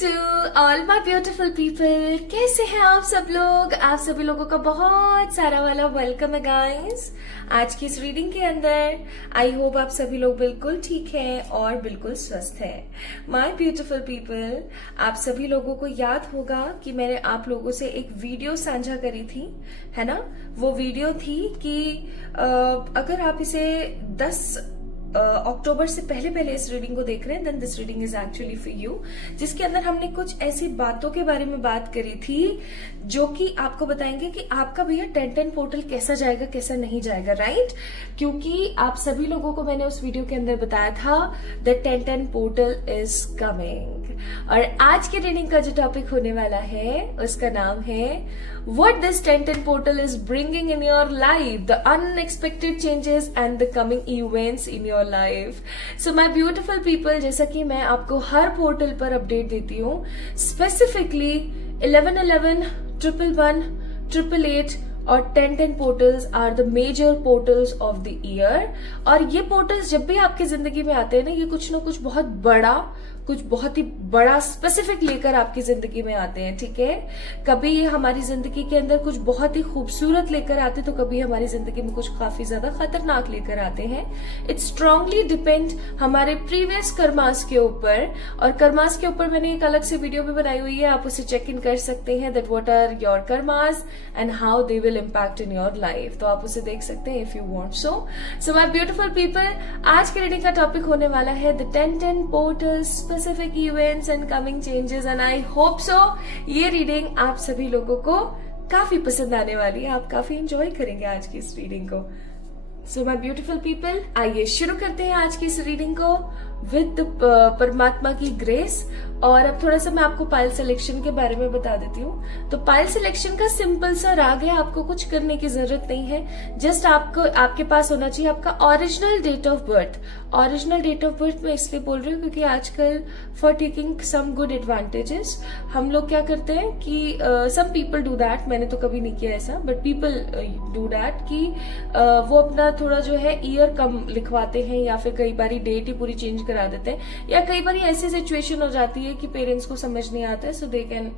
To all my beautiful people. कैसे हैं आप सब लोग? आप सभी लोगों का बहुत सारा वाला वेलकम है गाइस आज की इस रीडिंग के अंदर। आई होप आप सभी लोग बिल्कुल ठीक हैं और बिल्कुल स्वस्थ हैं। माय ब्यूटीफुल पीपल, आप सभी लोगों को याद होगा कि मैंने आप लोगों से एक वीडियो साझा करी थी, है ना। वो वीडियो थी कि अगर आप इसे 10 अक्टूबर से पहले इस रीडिंग को देख रहे हैं, then this reading is actually for you, जिसके अंदर हमने कुछ ऐसी बातों के बारे में बात करी थी जो कि आपको बताएंगे कि आपका भैया 1010 पोर्टल कैसा जाएगा कैसा नहीं जाएगा, राइट। क्योंकि आप सभी लोगों को मैंने उस वीडियो के अंदर बताया था द 1010 पोर्टल इज कमिंग। और आज के रीडिंग का जो टॉपिक होने वाला है उसका नाम है what this 1010 portal is bringing in your life, the unexpected changes and the coming events in your life. So my beautiful people, जैसा कि मैं आपको हर पोर्टल पर अपडेट देती हूँ, स्पेसिफिकली 1111, 111, 888 और 1010 portals are the major portals of the year. और ये पोर्टल्स जब भी आपकी जिंदगी में आते हैं ना, ये कुछ ना कुछ बहुत बड़ा, कुछ बहुत ही बड़ा स्पेसिफिक लेकर आपकी जिंदगी में आते हैं, ठीक है। कभी ये हमारी जिंदगी के अंदर कुछ बहुत ही खूबसूरत लेकर आते, तो कभी हमारी जिंदगी में कुछ काफी ज्यादा खतरनाक लेकर आते हैं। इट स्ट्रांगली डिपेंड हमारे प्रीवियस कर्मास के ऊपर। और कर्मास के ऊपर मैंने एक अलग से वीडियो भी बनाई हुई है, आप उसे चेक इन कर सकते हैं, that what are your karmas and how they will impact in your life. तो आप उसे देख सकते हैं if you want so. So my beautiful people, आज के रीडिंग का टॉपिक होने वाला है the 1010 portals, specific events and coming changes, and I hope so ये रीडिंग आप सभी लोगों को काफी पसंद आने वाली है, आप काफी एंजॉय करेंगे आज की इस रीडिंग को। सो माय ब्यूटीफुल पीपल, आइए शुरू करते हैं आज की इस रीडिंग को विद परमात्मा की ग्रेस। और अब थोड़ा सा मैं आपको पाइल सिलेक्शन के बारे में बता देती हूँ। तो पाइल सिलेक्शन का सिंपल सा राग है, आपको कुछ करने की जरूरत नहीं है। जस्ट आपके पास होना चाहिए आपका original date of birth. Original date of birth मैं इसलिए बोल रही हूँ क्योंकि आजकल for taking some good advantages हम लोग क्या करते हैं कि सम पीपल डू दैट, मैंने तो कभी नहीं किया ऐसा, बट पीपल डू दैट कि वो अपना थोड़ा जो है ईयर कम लिखवाते हैं, या फिर कई बार डेट ही पूरी चेंज करा देते हैं, या कई बार ऐसी सिचुएशन हो जाती है कि पेरेंट्स को समझ नहीं आता है, सो दे कैन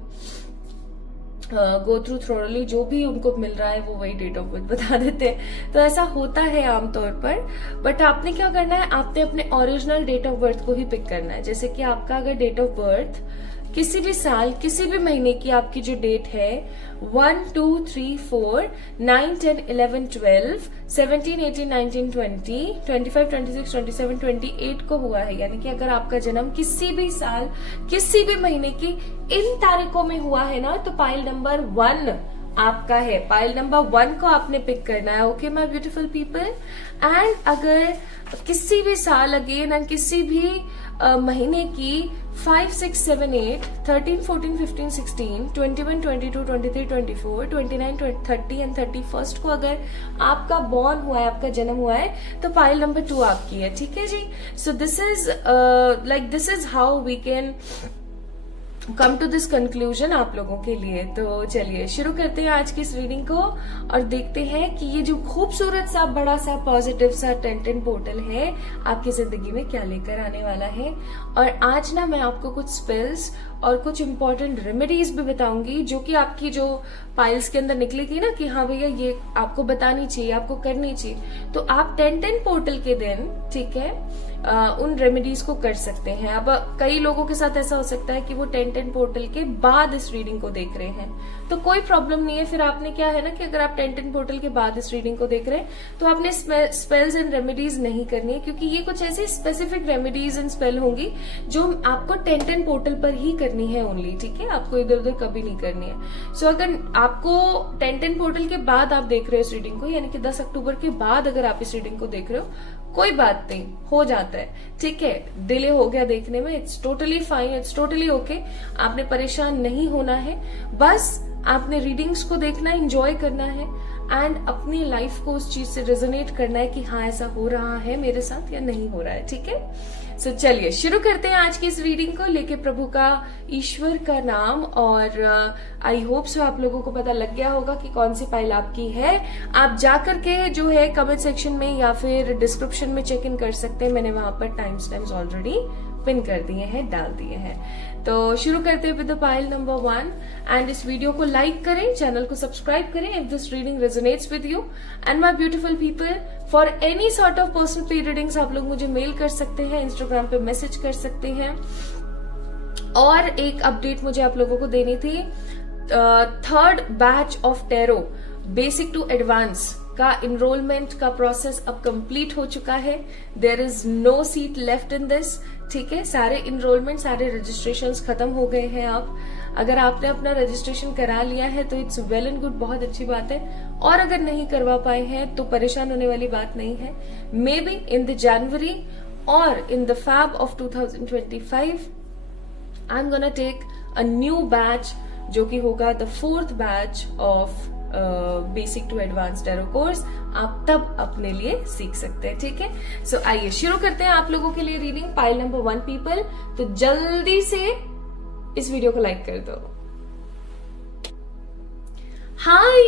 गो थ्रू थ्रोरली, जो भी उनको मिल रहा है वो वही डेट ऑफ बर्थ बता देते हैं। तो ऐसा होता है आमतौर पर, बट आपने क्या करना है, आपने अपने ओरिजिनल डेट ऑफ बर्थ को ही पिक करना है। जैसे कि आपका अगर डेट ऑफ बर्थ किसी भी साल किसी भी महीने की आपकी जो डेट है 1, 2, 3, 4, 9, 10, 11, 12, 17, 18, 19, 20, 25, 26, 27, 28 को हुआ है, यानी कि अगर आपका जन्म किसी भी साल किसी भी महीने की इन तारीखों में हुआ है ना, तो पाइल नंबर 1 आपका है। पाइल नंबर 1 को आपने पिक करना है, okay my beautiful people. And अगर किसी भी साल अगेन एंड किसी भी महीने की 5, 6, 7, 8, 13, 14, 15, 16, 21, 22, 23, 24, 29, 30 एंड 31 को अगर आपका बॉर्न हुआ है, आपका जन्म हुआ है, तो पाइल नंबर 2 आपकी है, ठीक है जी। So this is how we can come to this conclusion आप लोगों के लिए। तो चलिए शुरू करते हैं आज की इस रीडिंग को और देखते हैं कि ये जो खूबसूरत सा बड़ा सा पॉजिटिव सा 1010 पोर्टल है आपकी जिंदगी में क्या लेकर आने वाला है। और आज ना मैं आपको कुछ स्पेल्स और कुछ इंपॉर्टेंट रेमेडीज भी बताऊंगी, जो कि आपकी जो पाइल्स के अंदर निकलेगी ना कि हाँ भैया ये आपको बतानी चाहिए, आपको करनी चाहिए, तो आप 1010 पोर्टल के दिन, ठीक है, उन रेमेडीज को कर सकते हैं। अब कई लोगों के साथ ऐसा हो सकता है कि वो 1010 पोर्टल के बाद इस रीडिंग को देख रहे हैं, तो कोई प्रॉब्लम नहीं है। फिर आपने क्या है ना कि अगर आप 1010 पोर्टल के बाद इस रीडिंग को देख रहे हैं, तो आपने स्पेल्स एंड रेमेडीज नहीं करनी है, क्योंकि ये कुछ ऐसे स्पेसिफिक रेमेडीज एंड स्पेल होंगी जो आपको 1010 पोर्टल पर ही करनी है ओनली, ठीक है, आपको इधर उधर कभी नहीं करनी है। सो अगर आपको 1010 पोर्टल के बाद आप देख रहे हो इस रीडिंग को, यानी कि 10 अक्टूबर के बाद अगर आप इस रीडिंग को देख रहे हो, कोई बात नहीं, हो जाता है, ठीक है, डिले हो गया देखने में, it's totally fine, it's totally okay. आपने परेशान नहीं होना है, बस आपने रीडिंग्स को देखना है, एंजॉय करना है एंड अपनी लाइफ को उस चीज से रेजोनेट करना है कि हाँ ऐसा हो रहा है मेरे साथ या नहीं हो रहा है, ठीक है। सो चलिए शुरू करते हैं आज की इस रीडिंग को लेके प्रभु का, ईश्वर का नाम। और आई होप सो आप लोगों को पता लग गया होगा कि कौन सी फाइल आपकी है। आप जाकर के जो है कमेंट सेक्शन में या फिर डिस्क्रिप्शन में चेक इन कर सकते हैं, मैंने वहां पर टाइम स्टैम्प्स ऑलरेडी पिन कर दिए हैं, डाल दिए हैं। तो शुरू करते हैं with the pile number 1 and इस वीडियो को लाइक करें, चैनल को सब्सक्राइब करें if this reading resonates with you and my beautiful people. For any sort of personal pre readings आप लोग मुझे मेल कर सकते हैं, इंस्टाग्राम पे मैसेज कर सकते हैं। और एक अपडेट मुझे आप लोगों को देनी थी, third batch of tarot basic to advance का इनरोलमेंट का प्रोसेस अब कंप्लीट हो चुका है। There is no seat left in this, ठीक है। सारे इनरोलमेंट, सारे रजिस्ट्रेशंस खत्म हो गए हैं। अब अगर आपने अपना रजिस्ट्रेशन करा लिया है तो इट्स वेल एंड गुड, बहुत अच्छी बात है। और अगर नहीं करवा पाए हैं तो परेशान होने वाली बात नहीं है। May be in the January और in the Feb of 2025 I am gonna take a new batch जो कि होगा the 4th batch of basic to advance tarot course. आप तब अपने लिए सीख सकते हैं, ठीक है। सो आइए शुरू करते हैं आप लोगों के लिए रीडिंग पाइल नंबर 1 पीपल। तो जल्दी से इस वीडियो को लाइक कर दो। Hi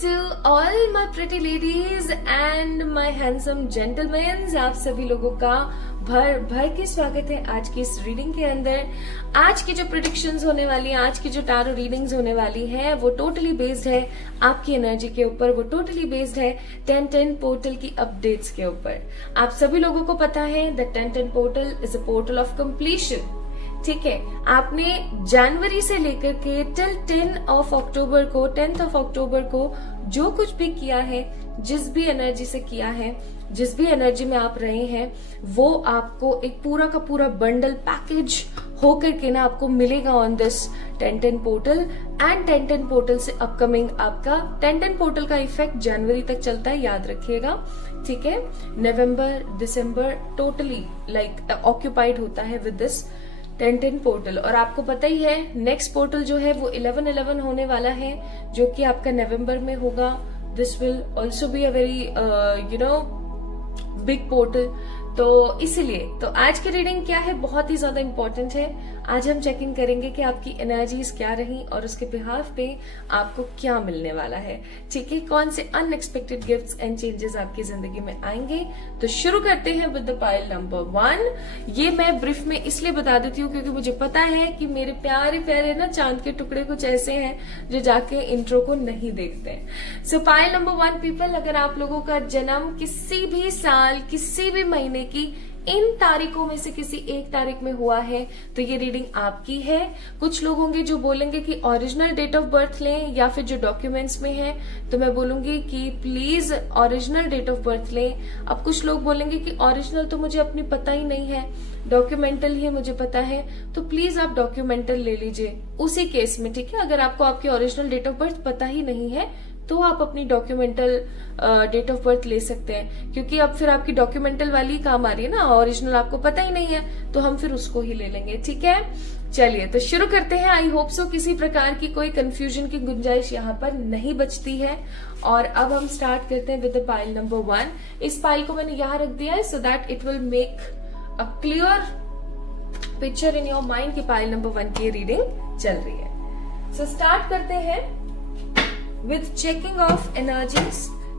to all my pretty ladies and my handsome gentlemen, आप सभी लोगों का भर भर के स्वागत है आज की इस रीडिंग के अंदर। आज की जो प्रेडिक्शंस होने वाली है, आज की जो टैरो रीडिंग्स होने वाली है, वो टोटली बेस्ड है आपकी एनर्जी के ऊपर, वो टोटली बेस्ड है 1010 पोर्टल की अपडेट्स के ऊपर। आप सभी लोगों को पता है the 1010 portal is a portal of completion, ठीक है। आपने जनवरी से लेकर के टिल 10th ऑफ अक्टूबर को जो कुछ भी किया है, जिस भी एनर्जी से किया है, जिस भी एनर्जी में आप रहे हैं, वो आपको एक पूरा का पूरा बंडल पैकेज होकर के ना आपको मिलेगा on this 1010 portal. And 1010 portal से अपकमिंग आपका 1010 पोर्टल का इफेक्ट जनवरी तक चलता है, याद रखिएगा, ठीक है। नवंबर, दिसंबर टोटली लाइक ऑक्यूपाइड होता है विद दिस 1010 पोर्टल। और आपको पता ही है नेक्स्ट पोर्टल जो है वो 11/11 होने वाला है, जो कि आपका नवंबर में होगा। This will also be a very big portal. तो इसीलिए तो आज की रीडिंग क्या है, बहुत ही ज्यादा इंपॉर्टेंट है। आज हम चेकिंग करेंगे कि आपकी एनर्जीज क्या रही और उसके बिहाफ पे आपको क्या मिलने वाला है, ठीक है। कौन से अनएक्सपेक्टेड गिफ्ट्स एंड चेंजेस आपकी जिंदगी में आएंगे। तो शुरू करते हैं विद द पाइल नंबर 1। ये मैं ब्रीफ में इसलिए बता देती हूँ क्योंकि मुझे पता है कि मेरे प्यारे प्यारे ना चांद के टुकड़े कुछ ऐसे हैं जो जाके इंट्रो को नहीं देखते हैं। सो पाइल नंबर 1 पीपल, अगर आप लोगों का जन्म किसी भी साल, किसी भी महीने की इन तारीखों में से किसी एक तारीख में हुआ है तो ये रीडिंग आपकी है। कुछ लोग होंगे जो बोलेंगे कि ओरिजिनल डेट ऑफ बर्थ लें या फिर जो डॉक्यूमेंट्स में है, तो मैं बोलूंगी कि please original date of birth लें। अब कुछ लोग बोलेंगे कि ओरिजिनल तो मुझे अपनी पता ही नहीं है, डॉक्यूमेंटल ही मुझे पता है, तो प्लीज आप डॉक्यूमेंटल ले लीजिए उसी केस में, ठीक है। अगर आपको आपकी ओरिजिनल डेट ऑफ बर्थ पता ही नहीं है तो आप अपनी डॉक्यूमेंटल डेट ऑफ बर्थ ले सकते हैं, क्योंकि अब फिर आपकी डॉक्यूमेंटल वाली काम आ रही है ना, ओरिजिनल आपको पता ही नहीं है तो हम फिर उसको ही ले लेंगे, ठीक है। चलिए तो शुरू करते हैं। आई होप सो किसी प्रकार की कोई कंफ्यूजन की गुंजाइश यहाँ पर नहीं बचती है। और अब हम स्टार्ट करते हैं विद द पाइल नंबर 1। इस पाइल को मैंने यहाँ रख दिया है so that it will make a clear picture in your mind की पाइल नंबर 1 की रीडिंग चल रही है। सो स्टार्ट करते हैं विथ चेकिंग ऑफ एनर्जीज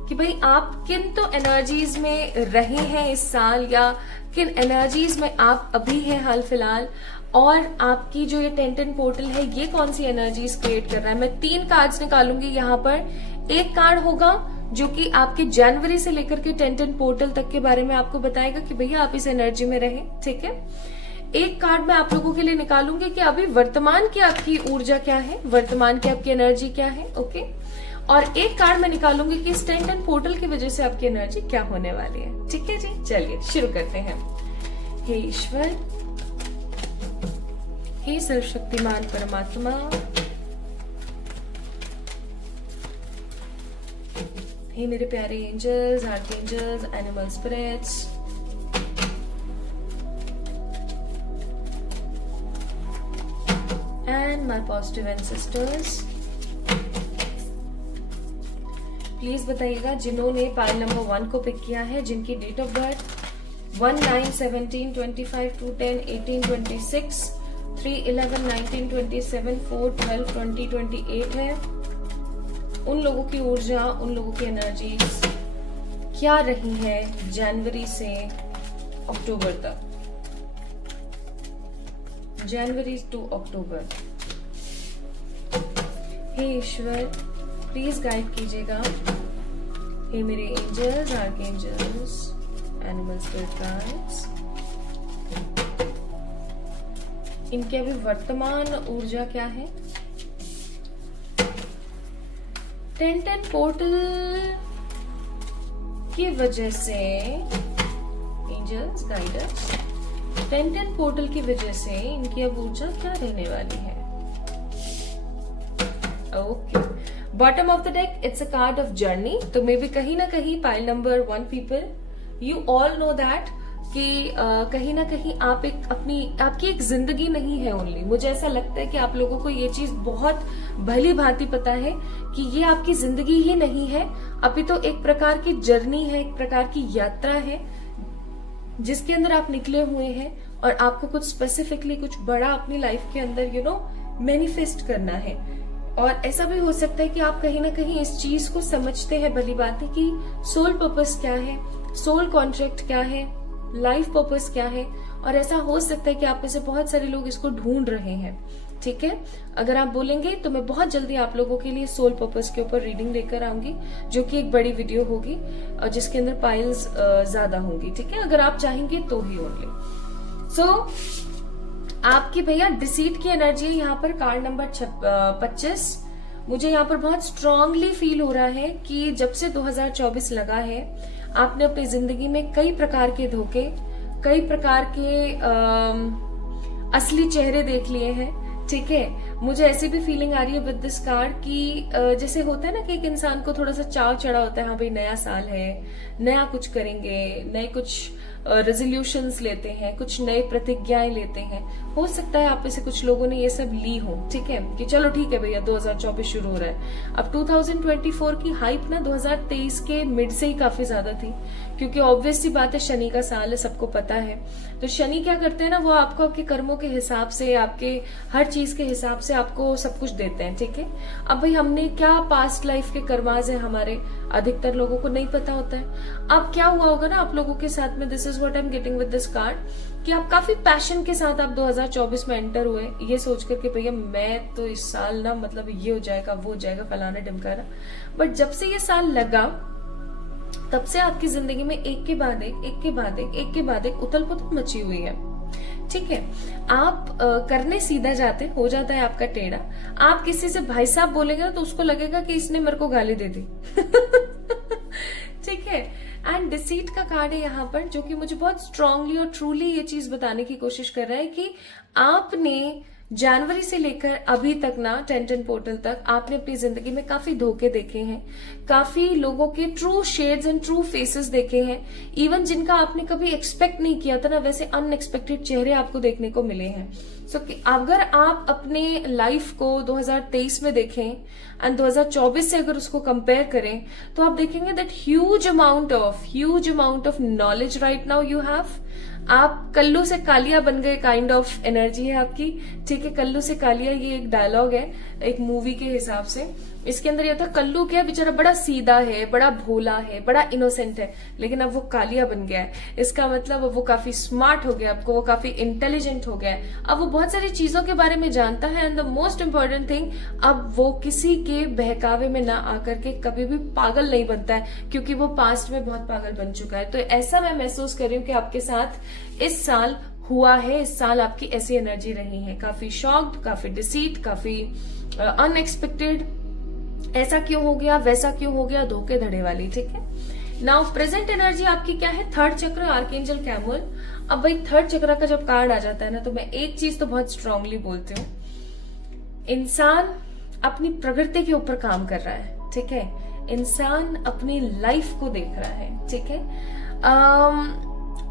कि भाई आप किन तो एनर्जीज में रहे हैं इस साल, या किन एनर्जीज में आप अभी हैं हाल फिलहाल, और आपकी जो ये 1010 पोर्टल है ये कौन सी एनर्जीज क्रिएट कर रहा है। मैं 3 कार्ड्स निकालूंगी यहाँ पर। एक कार्ड होगा जो कि आपके जनवरी से लेकर के 1010 पोर्टल तक के बारे में आपको बताएगा कि भैया आप इस एनर्जी में रहें, ठीक है। एक कार्ड मैं आप लोगों के लिए निकालूंगी कि अभी वर्तमान की आपकी ऊर्जा क्या है, वर्तमान की आपकी एनर्जी क्या है, ओके। और एक कार्ड मैं निकालूंगी कि इस 1010 पोर्टल की वजह से आपकी एनर्जी क्या होने वाली है, ठीक है जी। चलिए शुरू करते हैं। हे ईश्वर, हे सर्वशक्तिमान परमात्मा, हे मेरे प्यारे angels, archangels, animal spirits, and my positive ancestors, please बताइएगा जिन्होंने पाइल नंबर 1 को पिक किया है, जिनकी डेट ऑफ बर्थ 1, 9, 17, 25, 2, 10, 18, 26, 3, 11, 19, 27, 4, 12, 20, 28 है। उन लोगों की ऊर्जा, उन लोगों की एनर्जीज क्या रही है जनवरी से अक्टूबर तक। January to October. हे ईश्वर प्लीज गाइड कीजिएगा। हे मेरे angels, archangels, animal spirit guides, इनके अभी वर्तमान ऊर्जा क्या है। 10-10 पोर्टल की वजह से एंजल्स गाइडर्स, 10-10 पोर्टल की वजह से इनकी अब ऊर्जा क्या रहने वाली है। Okay, bottom of the deck it's a card of journey. तो मे बी कहीं ना कहीं pile number 1 people, you all know that कि कहीं ना कहीं आप आपकी एक जिंदगी नहीं है ओनली। मुझे ऐसा लगता है कि आप लोगों को ये चीज बहुत भली भांति पता है कि ये आपकी जिंदगी ही नहीं है, अभी तो एक प्रकार की जर्नी है, एक प्रकार की यात्रा है जिसके अंदर आप निकले हुए हैं और आपको कुछ स्पेसिफिकली कुछ बड़ा अपनी लाइफ के अंदर मैनिफेस्ट करना है। और ऐसा भी हो सकता है कि आप कहीं ना कहीं इस चीज को समझते हैं भली बात है कि सोल पर्पस क्या है, सोल कॉन्ट्रैक्ट क्या है, लाइफ पर्पस क्या है। और ऐसा हो सकता है कि आप में से बहुत सारे लोग इसको ढूंढ रहे हैं। ठीक है, अगर आप बोलेंगे तो मैं बहुत जल्दी आप लोगों के लिए सोल पर्पस के ऊपर रीडिंग लेकर आऊंगी, जो कि एक बड़ी वीडियो होगी और जिसके अंदर पाइल्स ज्यादा होंगी। ठीक है, अगर आप चाहेंगे तो ही ओनली। सो आपकी भैया डिसीट की एनर्जी है यहाँ पर, कार्ड नंबर 25। मुझे यहाँ पर बहुत स्ट्रांगली फील हो रहा है कि जब से 2024 लगा है आपने अपनी जिंदगी में कई प्रकार के धोखे, कई प्रकार के असली चेहरे देख लिए हैं। ठीक है, मुझे ऐसी भी फीलिंग आ रही है विद दिस कार्ड कि जैसे होता है ना कि एक इंसान को थोड़ा सा चाव चढ़ा होता है, हाँ भाई नया साल है, नया कुछ करेंगे, नए कुछ रेजोल्यूशंस लेते हैं, कुछ नए प्रतिज्ञाएं लेते हैं। हो सकता है आप में से कुछ लोगों ने ये सब ली हो। ठीक है, कि चलो ठीक है भैया 2024 शुरू हो रहा है। अब 2024 की हाइप ना 2023 के मिड से ही काफी ज्यादा थी, क्योंकि ऑब्वियस सी बात है शनि का साल है, सबको पता है। तो शनि क्या करते हैं ना, वो आपको आपके कर्मों के हिसाब से, आपके हर चीज के हिसाब से आपको सब कुछ देते हैं। ठीक है, अब भाई हमने क्या पास्ट लाइफ के कर्माज है हमारे, अधिकतर लोगों को नहीं पता होता है। अब क्या हुआ होगा ना आप लोगों के साथ में, this is what I am getting with this card, कि आप काफी पैशन के साथ आप 2024 में एंटर हुए, ये सोच करके भैया मैं तो इस साल ना मतलब ये हो जाएगा, वो हो जाएगा, फलाना ढिमकाना। बट जब से ये साल लगा तब से आपकी जिंदगी में एक के बाद एक, एक के बाद एक, एक के बाद एक उथल पुथल मची हुई है। ठीक है, आप करने सीधा जाते, हो जाता है आपका टेढ़ा। आप किसी से भाई साहब बोलेंगे ना तो उसको लगेगा कि इसने मेरे को गाली दे दी। ठीक है, एंड डिसीट का कार्ड है यहाँ पर, जो कि मुझे बहुत स्ट्रांगली और ट्रूली ये चीज बताने की कोशिश कर रहा है कि आपने जनवरी से लेकर अभी तक ना 10-10 पोर्टल तक आपने अपनी जिंदगी में काफी धोखे देखे हैं, काफी लोगों के true shades and true faces देखे हैं, इवन जिनका आपने कभी एक्सपेक्ट नहीं किया था ना, वैसे अनएक्सपेक्टेड चेहरे आपको देखने को मिले हैं। सो अगर आप अपने लाइफ को 2023 में देखें एंड 2024 से अगर उसको कंपेयर करें तो आप देखेंगे that huge amount of knowledge right now you have. आप कल्लू से कालिया बन गए काइंड ऑफ एनर्जी है आपकी। ठीक है, कल्लू से कालिया ये एक डायलॉग है एक मूवी के हिसाब से। इसके अंदर ये था कल्लू क्या बेचारा बड़ा सीधा है, बड़ा भोला है, बड़ा इनोसेंट है, लेकिन अब वो कालिया बन गया है। इसका मतलब अब वो काफी स्मार्ट हो गया, आपको वो काफी इंटेलिजेंट हो गया है, अब वो बहुत सारी चीजों के बारे में जानता है। And the most important thing, अब वो किसी के बहकावे में ना आकर के कभी भी पागल नहीं बनता है, क्योंकि वो पास्ट में बहुत पागल बन चुका है। तो ऐसा मैं महसूस कर रही हूँ कि आपके साथ इस साल हुआ है। इस साल आपकी ऐसी एनर्जी रही है, काफी शॉक्ड, काफी डिसीट, काफी अनएक्सपेक्टेड, ऐसा क्यों हो गया, वैसा क्यों हो गया, धोखे धड़े वाली। ठीक है, नाउ प्रेजेंट एनर्जी आपकी क्या है, थर्ड चक्र, आर्कएंजल कैमुअल। अब भाई थर्ड चक्र का जब कार्ड आ जाता है ना, तो मैं एक चीज तो बहुत स्ट्रांगली बोलती हूँ, इंसान अपनी प्रकृति के ऊपर काम कर रहा है। ठीक है, इंसान अपनी लाइफ को देख रहा है। ठीक है,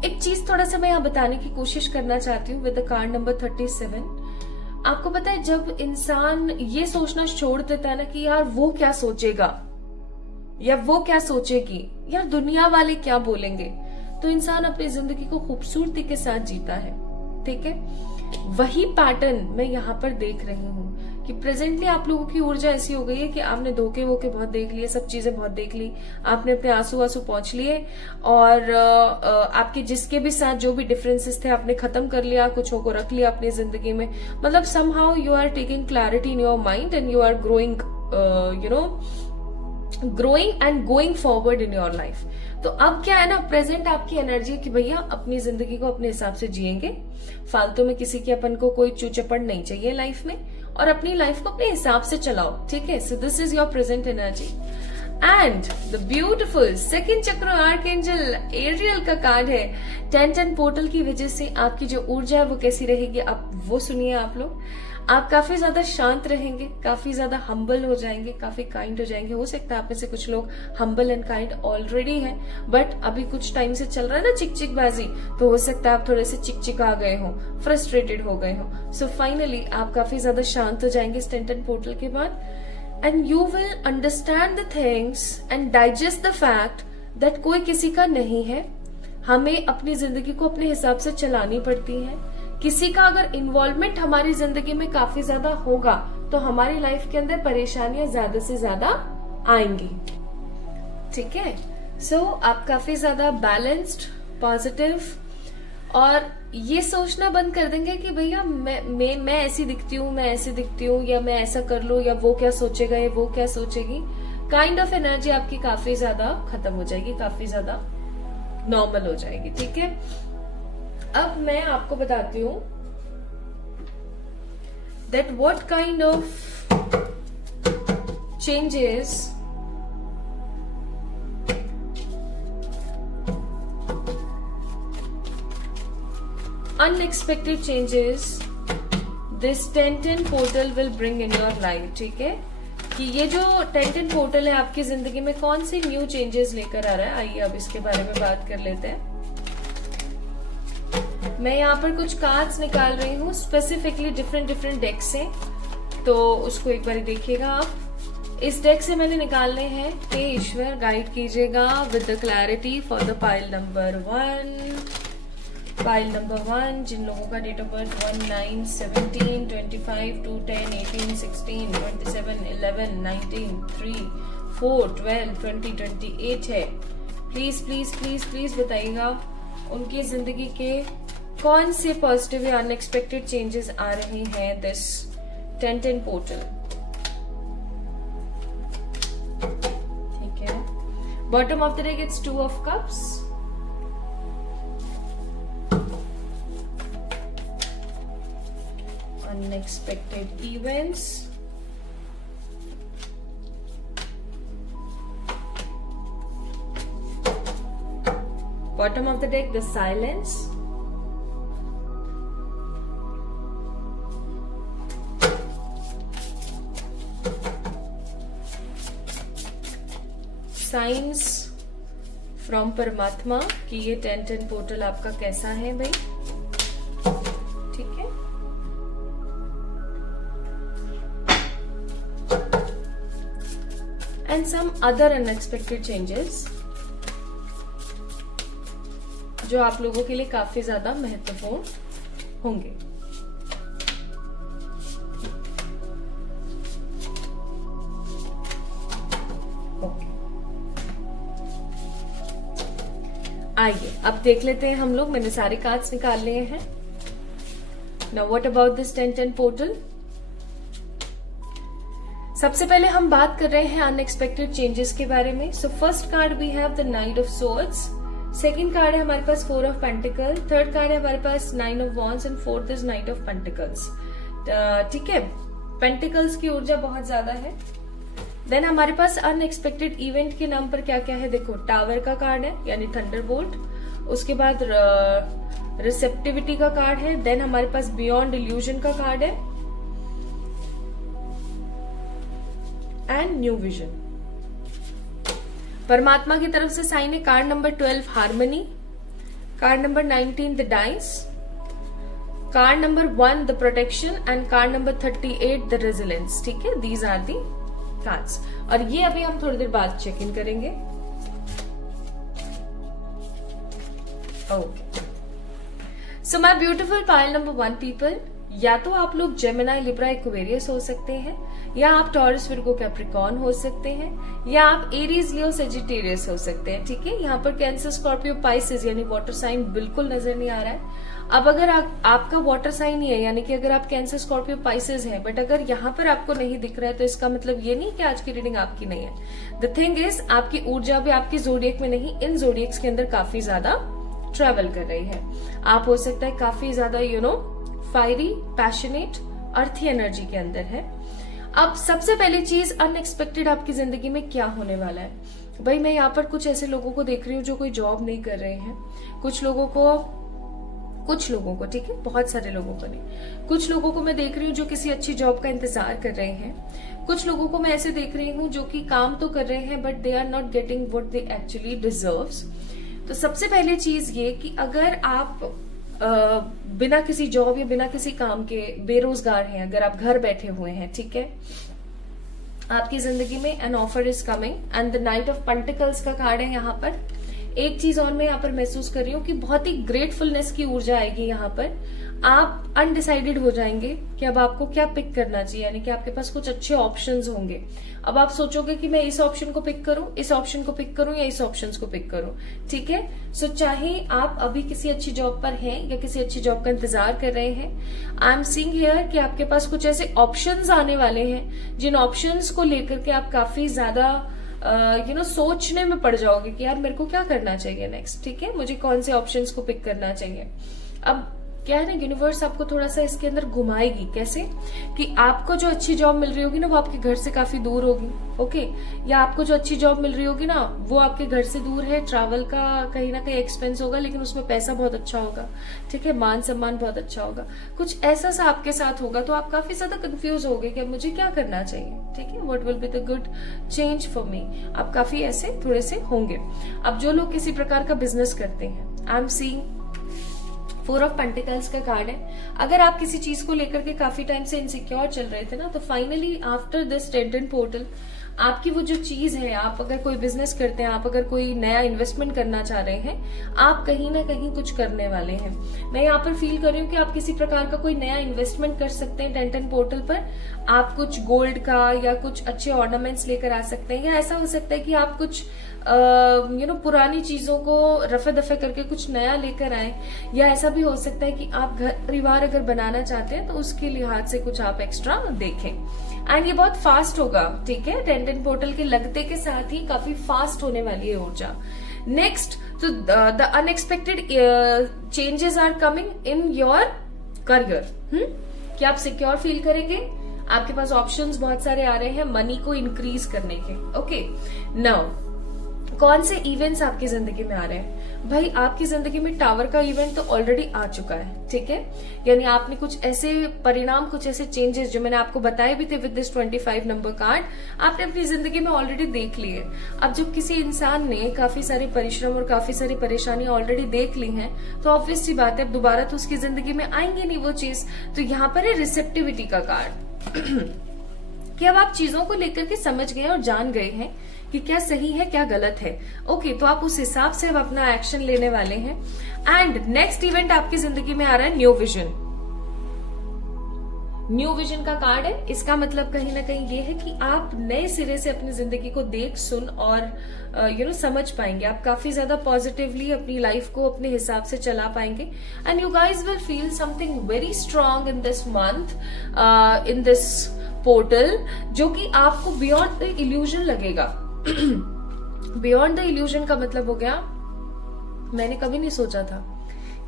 एक चीज थोड़ा सा मैं यहाँ बताने की कोशिश करना चाहती हूँ विद द कार्ड नंबर 37। आपको पता है जब इंसान ये सोचना छोड़ देता है ना कि यार वो क्या सोचेगा या वो क्या सोचेगी, यार दुनिया वाले क्या बोलेंगे, तो इंसान अपनी जिंदगी को खूबसूरती के साथ जीता है। ठीक है, वही पैटर्न मैं यहाँ पर देख रही हूँ कि प्रेजेंटली आप लोगों की ऊर्जा ऐसी हो गई है कि आपने धोखे वोखे बहुत देख लिए, सब चीजें बहुत देख ली, आपने अपने आंसू आंसू पहुंच लिए, और आपके जिसके भी साथ जो भी डिफरेंसेस थे आपने खत्म कर लिया, कुछ को रख लिया अपनी जिंदगी में। मतलब somehow you are taking clarity in your mind and you are growing, growing and going forward in your life. तो अब क्या है ना, प्रेजेंट आपकी एनर्जी कि भैया अपनी जिंदगी को अपने हिसाब से जिएंगे, फालतू में किसी की अपन को कोई चूचपड़ नहीं चाहिए लाइफ में, और अपनी लाइफ को अपने हिसाब से चलाओ, ठीक है। सो this is your present energy. And the beautiful second चक्र आर्कएंजल एरियल का कार्ड है। 10-10 पोर्टल की वजह से आपकी जो ऊर्जा है वो कैसी रहेगी, आप वो सुनिए। आप लोग, आप काफी ज्यादा शांत रहेंगे, काफी ज्यादा हम्बल हो जाएंगे, काफी काइंड हो जाएंगे। हो सकता है आप में से कुछ लोग हम्बल एंड काइंड ऑलरेडी हैं, बट अभी कुछ टाइम से चल रहा है ना चिक बाजी, तो हो सकता है आप थोड़े से चिकचिका गए हो, फ्रस्ट्रेटेड हो गए हो। सो फाइनली आप काफी ज्यादा शांत हो जाएंगे इस 10-10 पोर्टल के बाद, and you will understand the things and digest the fact that कोई किसी का नहीं है। हमें अपनी जिंदगी को अपने हिसाब से चलानी पड़ती है। किसी का अगर इन्वॉल्वमेंट हमारी जिंदगी में काफी ज्यादा होगा तो हमारी लाइफ के अंदर परेशानियां ज्यादा से ज्यादा आएंगी, ठीक है। सो आप काफी ज्यादा बैलेंस्ड, पॉजिटिव, और ये सोचना बंद कर देंगे कि भैया मैं ऐसी दिखती हूँ, मैं ऐसी दिखती हूँ, या मैं ऐसा कर लूं, या वो क्या सोचेगा, या वो क्या सोचेगी। काइंड ऑफ एनर्जी आपकी काफी ज्यादा खत्म हो जाएगी, काफी ज्यादा नॉर्मल हो जाएगी, ठीक है। अब मैं आपको बताती हूं that what kind of changes unexpected changes this 10-10 portal will bring in your life, ठीक है। कि ये जो 10-10 पोर्टल है आपकी जिंदगी में कौन सी न्यू चेंजेस लेकर आ रहा है, आइए अब इसके बारे में बात कर लेते हैं। मैं यहाँ पर कुछ कार्ड्स निकाल रही हूँ स्पेसिफिकली डिफरेंट डेक से, तो उसको एक बार देखिएगा आप। इस डेक से मैंने निकालने हैं, हे ईश्वर गाइड कीजिएगा with the clarity for the pile number 1। Pile number 1 जिन लोगों का डेट ऑफ बर्थ 1, 9, 17, 25, 2, 10, 18, 16, 27, 11, 19, 3, 4, 12, 20, 28 है, प्लीज प्लीज प्लीज प्लीज बताइएगा उनकी जिंदगी के कौन से पॉजिटिव या अनएक्सपेक्टेड चेंजेस आ रहे हैं दिस 10-10 पोर्टल, ठीक है। Bottom of the deck it's 2 of Cups, unexpected events, bottom of the deck the Silence, science from परमात्मा कि ये 10-10 पोर्टल आपका कैसा है भाई, ठीक है। And some other unexpected changes जो आप लोगों के लिए काफी ज्यादा महत्वपूर्ण होंगे। आइए अब देख लेते हैं हम लोग, मैंने सारे कार्ड्स निकाल लिए हैं। Now what about this 10-10 portal. सबसे पहले हम बात कर रहे हैं अनएक्सपेक्टेड चेंजेस के बारे में। So first card we have the knight of swords, second card है हमारे पास 4 of पेंटिकल, थर्ड कार्ड है हमारे पास 9 of wands and fourth is knight of pentacles, ठीक है। पेंटिकल्स की ऊर्जा बहुत ज्यादा है। देन हमारे पास अनएक्सपेक्टेड इवेंट के नाम पर क्या क्या है, देखो टावर का कार्ड है यानी थंडरबोल्ट, उसके बाद रिसेप्टिविटी का कार्ड है, देन हमारे पास बियॉन्ड इल्यूजन का कार्ड है एंड न्यू विजन। परमात्मा की तरफ से साइन है card number 12 harmony, card number 19 the dice, card number 1 the protection and card number 38 the resilience, ठीक है। दीज आर दी कार्ड्स और ये अभी हम थोड़ी देर बाद चेक इन करेंगे। Okay, so my beautiful pile number 1 people, या तो आप लोग जेमिनाई, लिब्रा, एक्वेरियस हो सकते हैं, या आप टॉरस, विर्गो, कैप्रिकॉर्न हो सकते हैं, या आप एरीज, लियो, सेजिटेरियस हो सकते हैं। ठीक है, यहाँ पर कैंसर, स्कॉर्पियो, पाइसेस यानी वाटर साइन बिल्कुल नजर नहीं आ रहा है। अब अगर आपका वाटर साइन ही है, यानी कि अगर आप कैंसर, स्कॉर्पियो, पाइसेस हैं, बट अगर यहाँ पर आपको नहीं दिख रहा है, तो इसका मतलब ये नहीं कि आज की रीडिंग आपकी नहीं है। द थिंग इज, आपकी ऊर्जा भी आपकी जोडिएक में नहीं, इन जोडिएक्स के अंदर काफी ज्यादा ट्रेवल कर रही है। आप हो सकता है काफी ज्यादा फायरी, पैशनेट, अर्थी एनर्जी के अंदर है। अब सबसे पहली चीज, अनएक्सपेक्टेड आपकी जिंदगी में क्या होने वाला है। भाई मैं यहाँ पर कुछ ऐसे लोगों को देख रही हूँ जो कोई जॉब नहीं कर रहे हैं। कुछ लोगों को, ठीक है, बहुत सारे लोगों को नहीं, कुछ लोगों को मैं देख रही हूँ जो किसी अच्छी जॉब का इंतजार कर रहे हैं। कुछ लोगों को मैं ऐसे देख रही हूँ जो कि काम तो कर रहे हैं but they are not getting what they actually deserves. तो सबसे पहले चीज ये कि अगर आप बिना किसी जॉब या बिना किसी काम के बेरोजगार हैं, अगर आप घर बैठे हुए हैं, ठीक है, आपकी जिंदगी में an offer is coming and the knight of pentacles का कार्ड है यहाँ पर। एक चीज और मैं यहाँ पर महसूस कर रही हूँ कि बहुत ही ग्रेटफुलनेस की ऊर्जा आएगी यहाँ पर। आप अनडिसाइडेड हो जाएंगे कि अब आपको क्या पिक करना चाहिए, यानी कि आपके पास कुछ अच्छे ऑप्शंस होंगे। अब आप सोचोगे कि मैं इस ऑप्शन को पिक करूं, इस ऑप्शन को पिक करूं या इस ऑप्शन को पिक करूं। ठीक है, सो चाहे आप अभी किसी अच्छी जॉब पर हैं या किसी अच्छी जॉब का इंतजार कर रहे हैं, आई एम सीइंग हियर कि आपके पास कुछ ऐसे ऑप्शंस आने वाले हैं जिन ऑप्शंस को लेकर के आप काफी ज्यादा सोचने में पड़ जाओगे कि यार मेरे को क्या करना चाहिए नेक्स्ट। ठीक है, मुझे कौन से ऑप्शंस को पिक करना चाहिए। अब क्या है ना, यूनिवर्स आपको थोड़ा सा इसके अंदर घुमाएगी। कैसे कि आपको जो अच्छी जॉब मिल रही होगी ना वो आपके घर से काफी दूर होगी, ओके, या आपको जो अच्छी जॉब मिल रही होगी ना वो आपके घर से दूर है, ट्रैवल का कहीं ना कहीं एक्सपेंस होगा लेकिन उसमें पैसा बहुत अच्छा होगा। ठीक है, मान सम्मान बहुत अच्छा होगा, कुछ ऐसा सा आपके साथ होगा। तो आप काफी ज्यादा कंफ्यूज होगे कि अब मुझे क्या करना चाहिए। ठीक है, what will be the good change for me. आप काफी ऐसे थोड़े से होंगे। अब जो लोग किसी प्रकार का बिजनेस करते हैं, I am seeing 4 of pentacles का कार्ड है। अगर आप किसी चीज को लेकर के काफी टाइम से इनसिक्योर चल रहे थे ना, तो फाइनली आफ्टर दिस 10 पोर्टल आपकी वो जो चीज है, आप अगर कोई बिजनेस करते हैं, आप अगर कोई नया इन्वेस्टमेंट करना चाह रहे हैं, आप कहीं ना कहीं कुछ करने वाले हैं। मैं यहाँ पर फील कर रही हूँ कि आप किसी प्रकार का कोई नया इन्वेस्टमेंट कर सकते हैं 10 पोर्टल पर। आप कुछ गोल्ड का या कुछ अच्छे ऑर्नामेंट्स लेकर आ सकते हैं, या ऐसा हो सकता है कि आप कुछ पुरानी चीजों को रफे दफे करके कुछ नया लेकर आए, या ऐसा भी हो सकता है कि आप घर परिवार अगर बनाना चाहते हैं तो उसके लिहाज से कुछ आप एक्स्ट्रा देखें। एंड ये बहुत फास्ट होगा। ठीक है, 10 पोर्टल के लगते के साथ ही काफी फास्ट होने वाली है ऊर्जा। नेक्स्ट, तो the unexpected changes are coming in your career. क्या आप सिक्योर फील करेंगे? आपके पास ऑप्शंस बहुत सारे आ रहे हैं मनी को इंक्रीज करने के। ओके, नाउ कौन से इवेंट्स आपकी जिंदगी में आ रहे हैं? भाई आपकी जिंदगी में टावर का इवेंट तो ऑलरेडी आ चुका है। ठीक है, यानी आपने कुछ ऐसे परिणाम, कुछ ऐसे चेंजेस जो मैंने आपको बताए भी थे विद दिस 25 नंबर कार्ड, आपने अपनी जिंदगी में ऑलरेडी देख लिए। अब जब किसी इंसान ने काफी सारे परिश्रम और काफी सारी परेशानियां ऑलरेडी देख ली हैं, तो ऑब्वियस सी बात है अब दोबारा तो उसकी जिंदगी में आएंगे नहीं वो चीज। तो यहाँ पर है रिसेप्टिविटी का कार्ड कि अब आप चीजों को लेकर के समझ गए और जान गए हैं कि क्या सही है क्या गलत है। ओके, तो आप उस हिसाब से अब अपना एक्शन लेने वाले हैं। एंड नेक्स्ट इवेंट आपकी जिंदगी में आ रहा है न्यू विजन। न्यू विजन का कार्ड है। इसका मतलब कहीं ना कहीं ये है कि आप नए सिरे से अपनी जिंदगी को देख सुन और समझ पाएंगे। आप काफी ज्यादा पॉजिटिवली अपनी लाइफ को अपने हिसाब से चला पाएंगे। And you guys will feel something very strong in this month, in this portal, जो कि आपको बियॉन्ड द इल्यूजन लगेगा। बियॉन्ड द इल्यूजन का मतलब हो गया, मैंने कभी नहीं सोचा था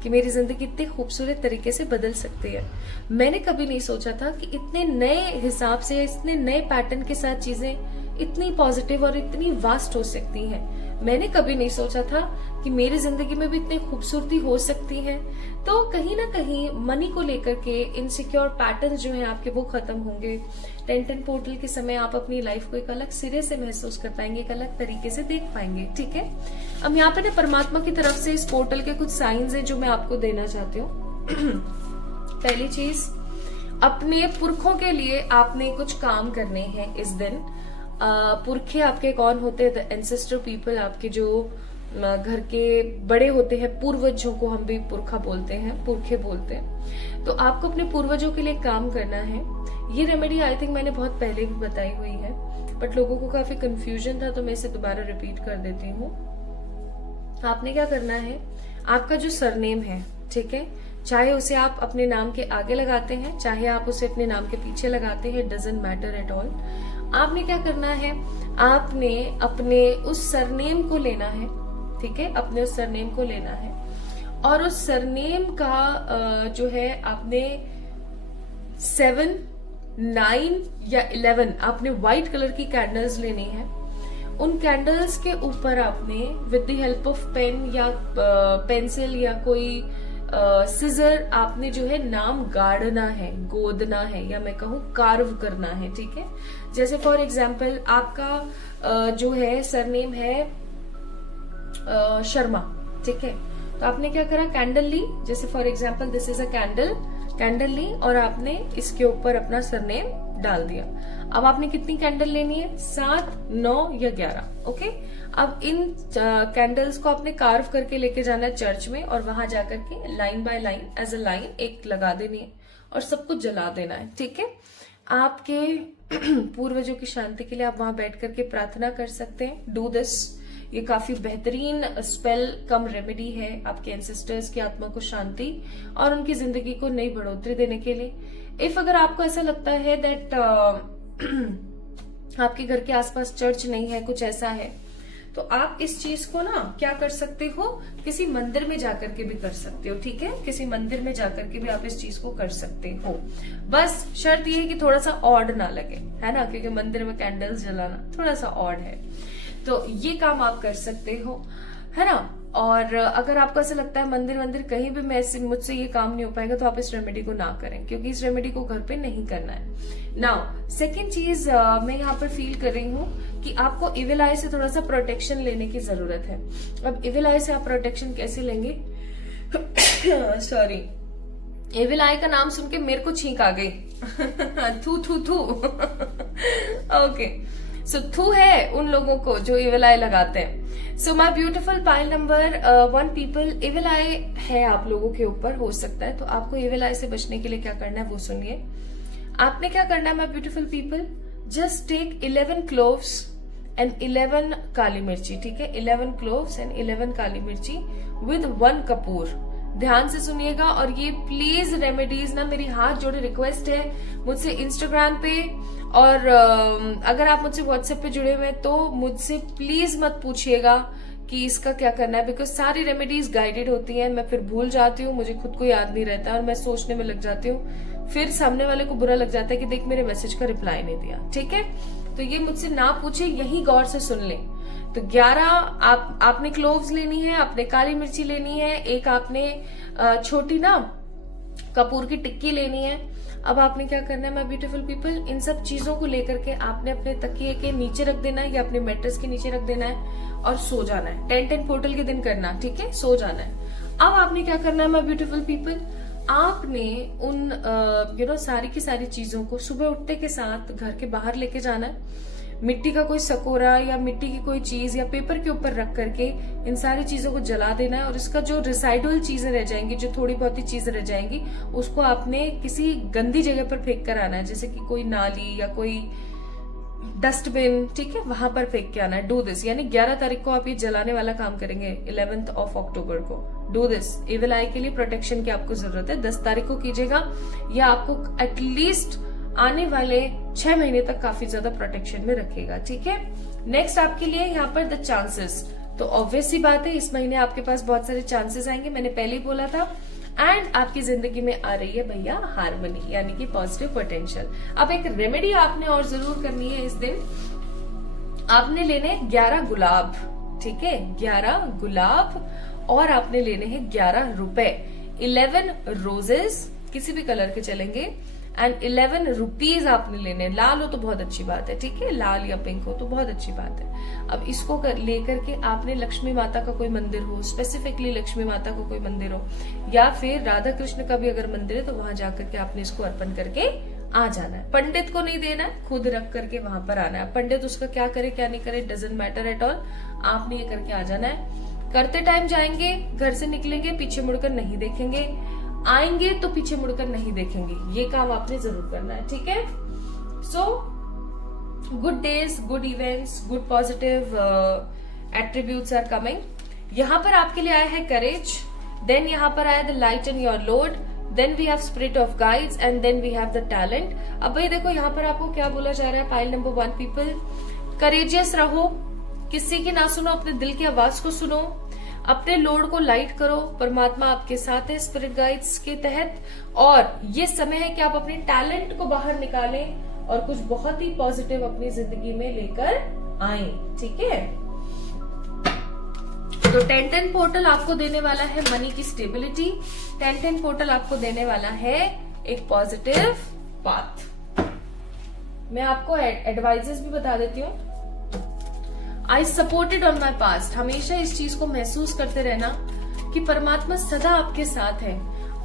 कि मेरी जिंदगी इतने खूबसूरत तरीके से बदल सकती है। मैंने कभी नहीं सोचा था कि इतने नए हिसाब से, इतने नए पैटर्न के साथ चीजें इतनी पॉजिटिव और इतनी वास्ट हो सकती हैं। मैंने कभी नहीं सोचा था कि मेरी जिंदगी में भी इतनी खूबसूरती हो सकती है। तो कहीं ना कहीं मनी को लेकर के इनसिक्योर पैटर्न जो हैं आपके वो खत्म होंगे। 10 पोर्टल के समय आप अपनी लाइफ को एक अलग सिरे से महसूस कर पाएंगे, एक अलग तरीके से देख पाएंगे। ठीक है, अब यहाँ पे ना परमात्मा की तरफ से इस पोर्टल के कुछ साइंस हैं जो मैं आपको देना चाहती हूँ। पहली चीज, अपने पुरखों के लिए आपने कुछ काम करने हैं इस दिन। पुरखे आपके कौन होते हैं? द एंसेस्टर पीपल, आपके जो घर के बड़े होते हैं, पूर्वजों को हम भी पुरखा बोलते हैं, पुरखे बोलते हैं। तो आपको अपने पूर्वजों के लिए काम करना है। ये रेमेडी आई थिंक मैंने बहुत पहले भी बताई हुई है, बट लोगों को काफी कंफ्यूजन था तो मैं इसे दोबारा रिपीट कर देती हूँ। आपने क्या करना है, आपका जो सरनेम है, ठीक है, चाहे उसे आप अपने नाम के आगे लगाते हैं, चाहे आप उसे अपने नाम के पीछे लगाते हैं, डजंट मैटर एट ऑल। आपने क्या करना है, आपने अपने उस सरनेम को लेना है, ठीक है, अपने उस सरनेम को लेना है और उस सरनेम का जो है आपने 7, 9 या 11 आपने व्हाइट कलर की कैंडल्स लेनी है। उन कैंडल्स के ऊपर आपने with the help of pen या पेंसिल या कोई सिजर आपने जो है नाम गाड़ना है, गोदना है, या मैं कहूँ कार्व करना है, ठीक है। जैसे फॉर एग्जाम्पल आपका जो है सरनेम है शर्मा, ठीक है, तो आपने क्या करा, कैंडल ली, जैसे for example this is a candle ली और आपने इसके ऊपर अपना सरनेम डाल दिया। अब आपने कितनी कैंडल लेनी है, 7, 9 या 11, ओके। अब इन कैंडल्स को आपने कार्व करके लेके जाना है चर्च में और वहां जाकर के line by line as a line एक लगा देनी है और सब कुछ जला देना है, ठीक है। आपके पूर्वजों की शांति के लिए आप वहां बैठ करके प्रार्थना कर सकते हैं। डू दिस, ये काफी बेहतरीन स्पेल कम रेमेडी है आपके एंसेस्टर्स की आत्मा को शांति और उनकी जिंदगी को नई बढ़ोतरी देने के लिए। इफ अगर आपको ऐसा लगता है दैट आपके घर के आसपास चर्च नहीं है, कुछ ऐसा है, तो आप इस चीज को ना क्या कर सकते हो, किसी मंदिर में जाकर के भी कर सकते हो, ठीक है, किसी मंदिर में जाकर के भी आप इस चीज को कर सकते हो। बस शर्त ये है कि थोड़ा सा ऑड ना लगे, है ना, क्योंकि मंदिर में कैंडल्स जलाना थोड़ा सा ऑड है। तो ये काम आप कर सकते हो, है ना। और अगर आपको ऐसा लगता है मंदिर कहीं भी मुझसे ये काम नहीं हो पाएगा, तो आप इस रेमेडी को ना करें, क्योंकि इस रेमेडी को घर पे नहीं करना है। नाउ सेकेंड चीज मैं यहाँ पर फील कर रही हूँ कि आपको इविल आई से थोड़ा सा प्रोटेक्शन लेने की जरूरत है। अब इविल आई से आप प्रोटेक्शन कैसे लेंगे सॉरी, इविल आई का नाम सुन के मेरे को छींक आ गई थू थू थू ओके, सो थू है उन लोगों को जो इविल आई लगाते हैं। So my beautiful pile number 1 people, evil eye है आप लोगों के ऊपर, हो सकता है, तो आपको इविल आई से बचने के लिए क्या करना है वो सुनिए। आपने क्या करना है my beautiful people, just take 11 cloves and 11 काली मिर्ची, ठीक है, 11 क्लोव्स एंड 11 काली मिर्ची विद 1 कपूर। ध्यान से सुनिएगा और ये प्लीज रेमेडीज ना मेरी हाथ जोड़े रिक्वेस्ट है मुझसे इंस्टाग्राम पे, और अगर आप मुझसे व्हाट्सएप पे जुड़े हुए हैं तो मुझसे प्लीज मत पूछिएगा कि इसका क्या करना है, बिकॉज सारी रेमेडीज गाइडेड होती हैं, मैं फिर भूल जाती हूँ, मुझे खुद को याद नहीं रहता और मैं सोचने में लग जाती हूँ, फिर सामने वाले को बुरा लग जाता है कि देख मेरे मैसेज का रिप्लाई नहीं दिया, ठीक है। तो ये मुझसे ना पूछे, यही गौर से सुन ले। तो 11 आपने क्लोव्स लेनी है, आपने काली मिर्ची लेनी है, एक आपने छोटी ना कपूर की टिक्की लेनी है। अब आपने क्या करना है माय ब्यूटीफुल पीपल, इन सब चीजों को लेकर के आपने अपने तकिए के नीचे रख देना है या अपने मैट्रेस के नीचे रख देना है और सो जाना है। 10-10 पोर्टल के दिन करना, ठीक है, सो जाना है। अब आपने क्या करना है माय ब्यूटीफुल पीपल, आपने उन सारी की सारी चीजों को सुबह उठते के साथ घर के बाहर लेके जाना है। मिट्टी का कोई सकोरा या मिट्टी की कोई चीज या पेपर के ऊपर रख करके इन सारी चीजों को जला देना है और इसका जो रिसाइडल चीजें रह जाएंगी, जो थोड़ी बहुत ही चीजें रह जाएंगी, उसको आपने किसी गंदी जगह पर फेंक कर आना है, जैसे कि कोई नाली या कोई डस्टबिन, ठीक है, वहां पर फेंक के आना है। डू दिस, यानी 11 तारीख को आप ये जलाने वाला काम करेंगे, 11th of October को। डू दिस, इविल आई के लिए प्रोटेक्शन की आपको जरूरत है, 10 तारीख को कीजिएगा, या आपको एटलीस्ट आने वाले 6 महीने तक काफी ज्यादा प्रोटेक्शन में रखेगा, ठीक है। नेक्स्ट आपके लिए यहाँ पर द चांसेस, तो ऑब्वियस सी बात है इस महीने आपके पास बहुत सारे चांसेस आएंगे, मैंने पहले ही बोला था। एंड आपकी जिंदगी में आ रही है भैया हार्मनी, यानी कि पॉजिटिव पोटेंशियल। अब एक रेमेडी आपने और जरूर करनी है इस दिन, आपने लेने 11 गुलाब, ठीक है, 11 गुलाब, और आपने लेने हैं 11 रुपए, 11 रोजेस, किसी भी कलर के चलेंगे, एंड 11 रुपीज आपने लेने। लाल हो तो बहुत अच्छी बात है, ठीक है, लाल या पिंक हो तो बहुत अच्छी बात है। अब इसको लेकर के आपने लक्ष्मी माता का कोई मंदिर हो, स्पेसिफिकली लक्ष्मी माता का कोई मंदिर हो, या फिर राधा कृष्ण का भी अगर मंदिर है तो वहां जाकर के आपने इसको अर्पण करके आ जाना है। पंडित को नहीं देना है, खुद रख करके वहां पर आना है। पंडित उसका क्या करे क्या नहीं करे, डजंट मैटर एट ऑल, आपने ये करके आ जाना है। करते टाइम जाएंगे, घर से निकलेंगे, पीछे मुड़कर नहीं देखेंगे। आएंगे तो पीछे मुड़कर नहीं देखेंगे, ये काम आपने जरूर करना है, ठीक है। So good days, good events, good positive attributes are coming. यहाँ पर आपके लिए आया है करेज, देन यहाँ पर आया the light in your load, then we have spirit of guides and then we have the talent. अब भाई देखो यहाँ पर आपको क्या बोला जा रहा है, पाइल नंबर 1 पीपल, करेजियस रहो, किसी की ना सुनो, अपने दिल की आवाज को सुनो, अपने लोड को लाइट करो, परमात्मा आपके साथ है स्पिरिट गाइड्स के तहत, और ये समय है कि आप अपने टैलेंट को बाहर निकालें और कुछ बहुत ही पॉजिटिव अपनी जिंदगी में लेकर आए, ठीक है। तो 10-10 पोर्टल आपको देने वाला है मनी की स्टेबिलिटी, 10-10 पोर्टल आपको देने वाला है एक पॉजिटिव पाथ। मैं आपको एडवाइजेस भी बता देती हूँ। I supported on my past, हमेशा इस चीज को महसूस करते रहना कि परमात्मा सदा आपके साथ है।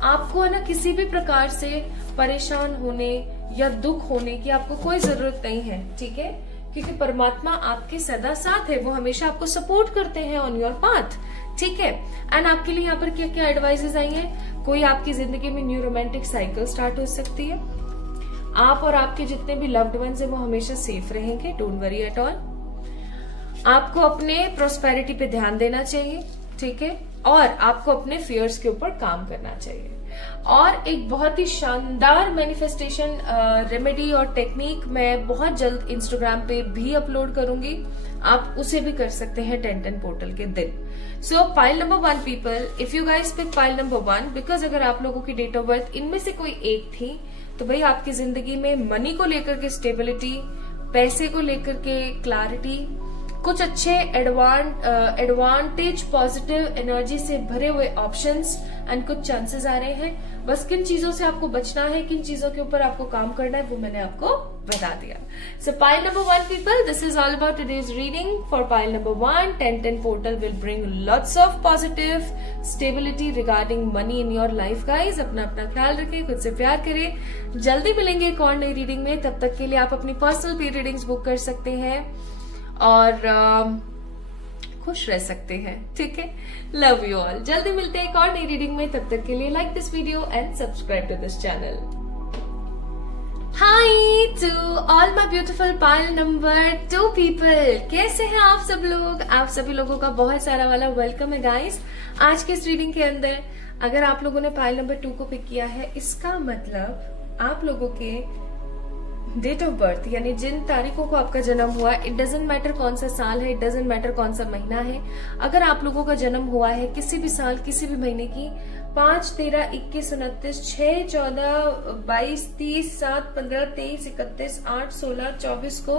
आपको है ना किसी भी प्रकार से परेशान होने या दुख होने की आपको कोई जरूरत नहीं है, ठीक है, क्योंकि परमात्मा आपके सदा साथ है, वो हमेशा आपको सपोर्ट करते हैं ऑन योर पाथ, ठीक है। एंड आपके लिए यहाँ पर क्या क्या एडवाइजेस आई हैं, कोई आपकी जिंदगी में न्यू रोमांटिक साइकिल स्टार्ट हो सकती है, आप और आपके जितने भी लव्ड वंस है वो हमेशा सेफ रहेंगे, डोंट वरी एट ऑल। आपको अपने प्रोस्पेरिटी पे ध्यान देना चाहिए, ठीक है, और आपको अपने फियर्स के ऊपर काम करना चाहिए। और एक बहुत ही शानदार मैनिफेस्टेशन रेमेडी और टेक्निक मैं बहुत जल्द इंस्टाग्राम पे भी अपलोड करूंगी, आप उसे भी कर सकते हैं 10-10 पोर्टल के दिन। So pile number 1 people, if you guys pick pile number 1, because अगर आप लोगों की डेट ऑफ बर्थ इनमें से कोई एक थी तो भाई आपकी जिंदगी में मनी को लेकर के स्टेबिलिटी, पैसे को लेकर के क्लैरिटी, कुछ अच्छे एडवांटेज पॉजिटिव एनर्जी से भरे हुए ऑप्शंस एंड कुछ चांसेस आ रहे हैं। बस किन चीजों से आपको बचना है, किन चीजों के ऊपर आपको काम करना है, वो मैंने आपको बता दिया। सो pile number 1 people, this is all about today's reading for pile number 1। 10-10 portal will bring lots of positive stability regarding money in your life guys. अपना ख्याल रखें, खुद से प्यार करें। जल्दी मिलेंगे एक और नई रीडिंग में, तब तक के लिए आप अपनी पर्सनल पे रीडिंग्स बुक कर सकते हैं और खुश रह सकते हैं, ठीक है। लव यू ऑल, जल्दी मिलते हैं एक और नई रीडिंग में, तब तक के लिए like this video and subscribe to this channel. Hi to all my beautiful pile number 2 people, कैसे हैं आप सब लोग? आप सभी लोगों का बहुत सारा वाला वेलकम है गाइस आज के इस रीडिंग के अंदर। अगर आप लोगों ने पाइल नंबर 2 को पिक किया है, इसका मतलब आप लोगों के डेट ऑफ बर्थ यानी जिन तारीखों को आपका जन्म हुआ, इट डजेंट मैटर कौन सा साल है, इट डजेंट मैटर कौन सा महीना है, अगर आप लोगों का जन्म हुआ है किसी भी साल किसी भी महीने की 5, 13, 21, 29, 6, 14, 22, 30, 7, 15, 23, 31, 8, 16, 24 को,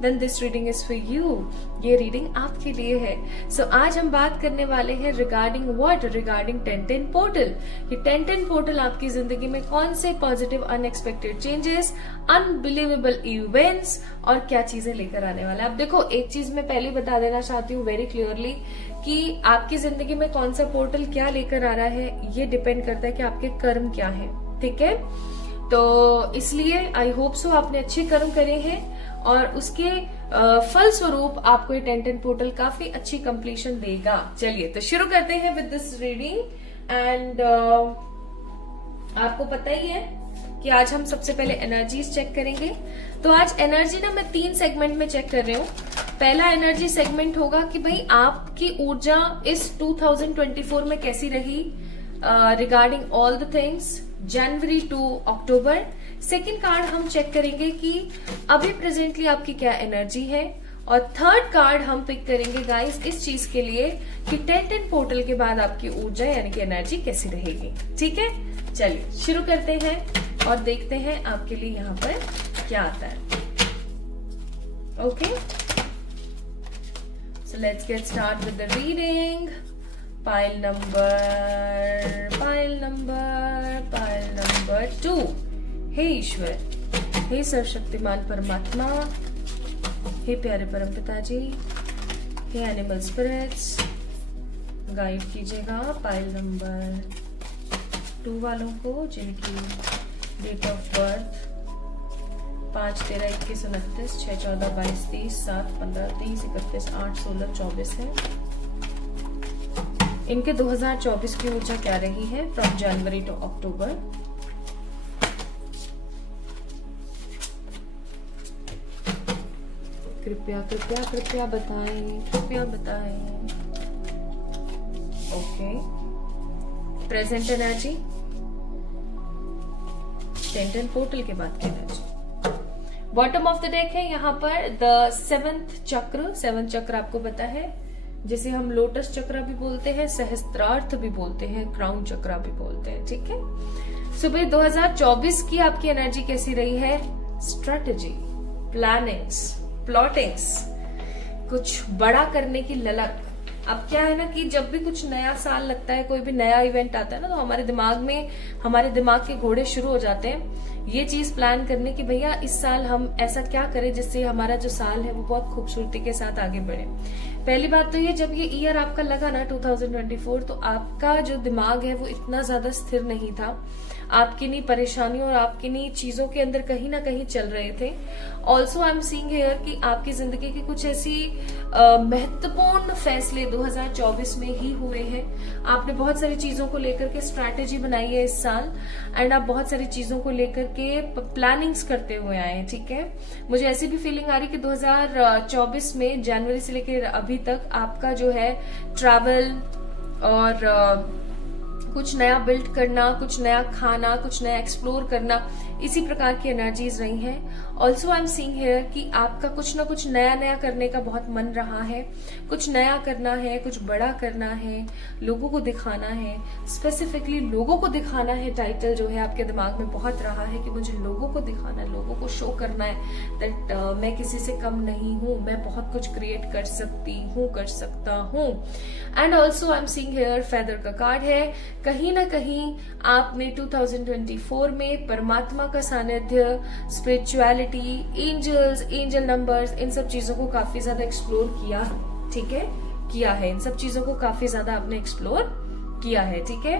then this reading is for you. ये रीडिंग आपके लिए है। सो आज हम बात करने वाले हैं रिगार्डिंग व्हाट, रिगार्डिंग 10-10 पोर्टल। ये 10-10 पोर्टल आपकी जिंदगी में कौन से positive unexpected changes, unbelievable events और क्या चीजें लेकर आने वाला है। अब देखो, एक चीज मैं पहले बता देना चाहती हूँ वेरी क्लियरली कि आपकी जिंदगी में कौन सा पोर्टल क्या लेकर आ रहा है, ये डिपेंड करता है कि आपके कर्म क्या है, ठीक है। तो इसलिए आई होप सो आपने अच्छे कर्म करे हैं और उसके फल स्वरूप आपको ये 10-10 पोर्टल काफी अच्छी कंप्लीशन देगा। चलिए तो शुरू करते हैं विद दिस रीडिंग। एंड आपको पता ही है कि आज हम सबसे पहले एनर्जीज चेक करेंगे। तो आज एनर्जी ना मैं 3 सेगमेंट में चेक कर रही हूँ। पहला एनर्जी सेगमेंट होगा कि भाई आपकी ऊर्जा इस 2024 में कैसी रही regarding all the things, January to October. Second card हम चेक करेंगे कि अभी प्रेजेंटली आपकी क्या एनर्जी है, और थर्ड कार्ड हम पिक करेंगे गाइस इस चीज के लिए कि 10-10 पोर्टल के बाद आपकी ऊर्जा यानी कि एनर्जी कैसी रहेगी, ठीक है। चलिए शुरू करते हैं और देखते हैं आपके लिए यहाँ पर क्या आता है। Okay, so let's get start with the reading. Pile number 2। हे ईश्वर, हे सर्वशक्तिमान परमात्मा, हे प्यारे परम पिताजी, हे एनिमल स्पिरिट्स, गाइड कीजिएगा पाइल नंबर 2 वालों को जिनकी डेट ऑफ बर्थ 5, 13, 21, 29, 6, 14, 22, 30, 7, 15, 30, 31, 8, 16, 24 है। इनके 2024 की ऊर्जा क्या रही है फ्रॉम जनवरी टू अक्टूबर। कृपया कृपया कृपया बताएं, कृपया बताएं। ओके, प्रेजेंट एनर्जी, 10 पोर्टल के बाद की energy. Bottom of the deck है यहाँ पर द 7th चक्र। 7th चक्र आपको पता है जिसे हम लोटस चक्र भी बोलते हैं, सहस्त्रार्थ भी बोलते हैं, क्राउन चक्र भी बोलते हैं। ठीक है, सुबह 2024 की आपकी एनर्जी कैसी रही है? स्ट्रेटेजी, प्लानिंग्स, प्लॉटिंग्स, कुछ बड़ा करने की ललक। अब क्या है ना कि जब भी कुछ नया साल लगता है, कोई भी नया इवेंट आता है ना, तो हमारे दिमाग के घोड़े शुरू हो जाते हैं ये चीज प्लान करने की भैया इस साल हम ऐसा क्या करें जिससे हमारा जो साल है वो बहुत खूबसूरती के साथ आगे बढ़े। पहली बात तो ये, जब ये ईयर आपका लगा ना 2024, तो आपका जो दिमाग है वो इतना ज्यादा स्थिर नहीं था। आप किन्हीं परेशानियों और आप किन्हीं चीजों के अंदर कहीं ना कहीं चल रहे थे। Also I am seeing here कि आपकी जिंदगी की कुछ ऐसी महत्वपूर्ण फैसले 2024 में ही हुए हैं। आपने बहुत सारी चीजों को लेकर के स्ट्रैटेजी बनाई है इस साल, एंड आप बहुत सारी चीजों को लेकर के प्लानिंग्स करते हुए आए हैं। ठीक है, मुझे ऐसी भी फीलिंग आ रही कि 2024 में जनवरी से लेकर अभी तक आपका जो है ट्रैवल और कुछ नया बिल्ड करना, कुछ नया खाना, कुछ नया एक्सप्लोर करना, इसी प्रकार की एनर्जीज रही हैं। Also I am seeing here कि आपका कुछ ना कुछ नया नया करने का बहुत मन रहा है, कुछ नया करना है, कुछ बड़ा करना है, लोगों को दिखाना है, स्पेसिफिकली लोगों को दिखाना है। टाइटल जो है आपके दिमाग में बहुत रहा है कि मुझे लोगों को दिखाना है, लोगों को शो करना है दैट मैं किसी से कम नहीं हूं, मैं बहुत कुछ क्रिएट कर सकती हूँ, कर सकता हूँ। And also I am seeing here feather का कार्ड है। कहीं ना कहीं आपने 2024 में परमात्मा का सानिध्य, स्पिरिचुअलिटी, एंजल्स, एंजल नंबर्स, इन सब चीजों को काफी ज्यादा एक्सप्लोर किया। ठीक है, किया है, इन सब चीजों को काफी ज्यादा आपने एक्सप्लोर किया है। ठीक है,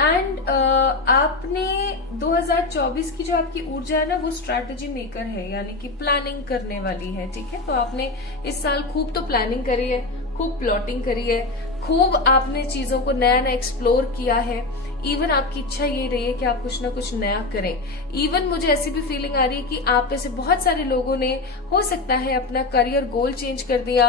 एंड आपने 2024 की जो आपकी ऊर्जा है ना वो स्ट्रैटेजी मेकर है, यानी कि प्लानिंग करने वाली है। ठीक है, तो आपने इस साल खूब तो प्लानिंग करी है, खूब प्लॉटिंग करी है, खूब आपने चीजों को नया नया एक्सप्लोर किया है। इवन आपकी इच्छा ये रही है कि आप कुछ ना कुछ नया करें। इवन मुझे ऐसी भी फीलिंग आ रही है कि आप में से बहुत सारे लोगों ने हो सकता है अपना करियर गोल चेंज कर दिया,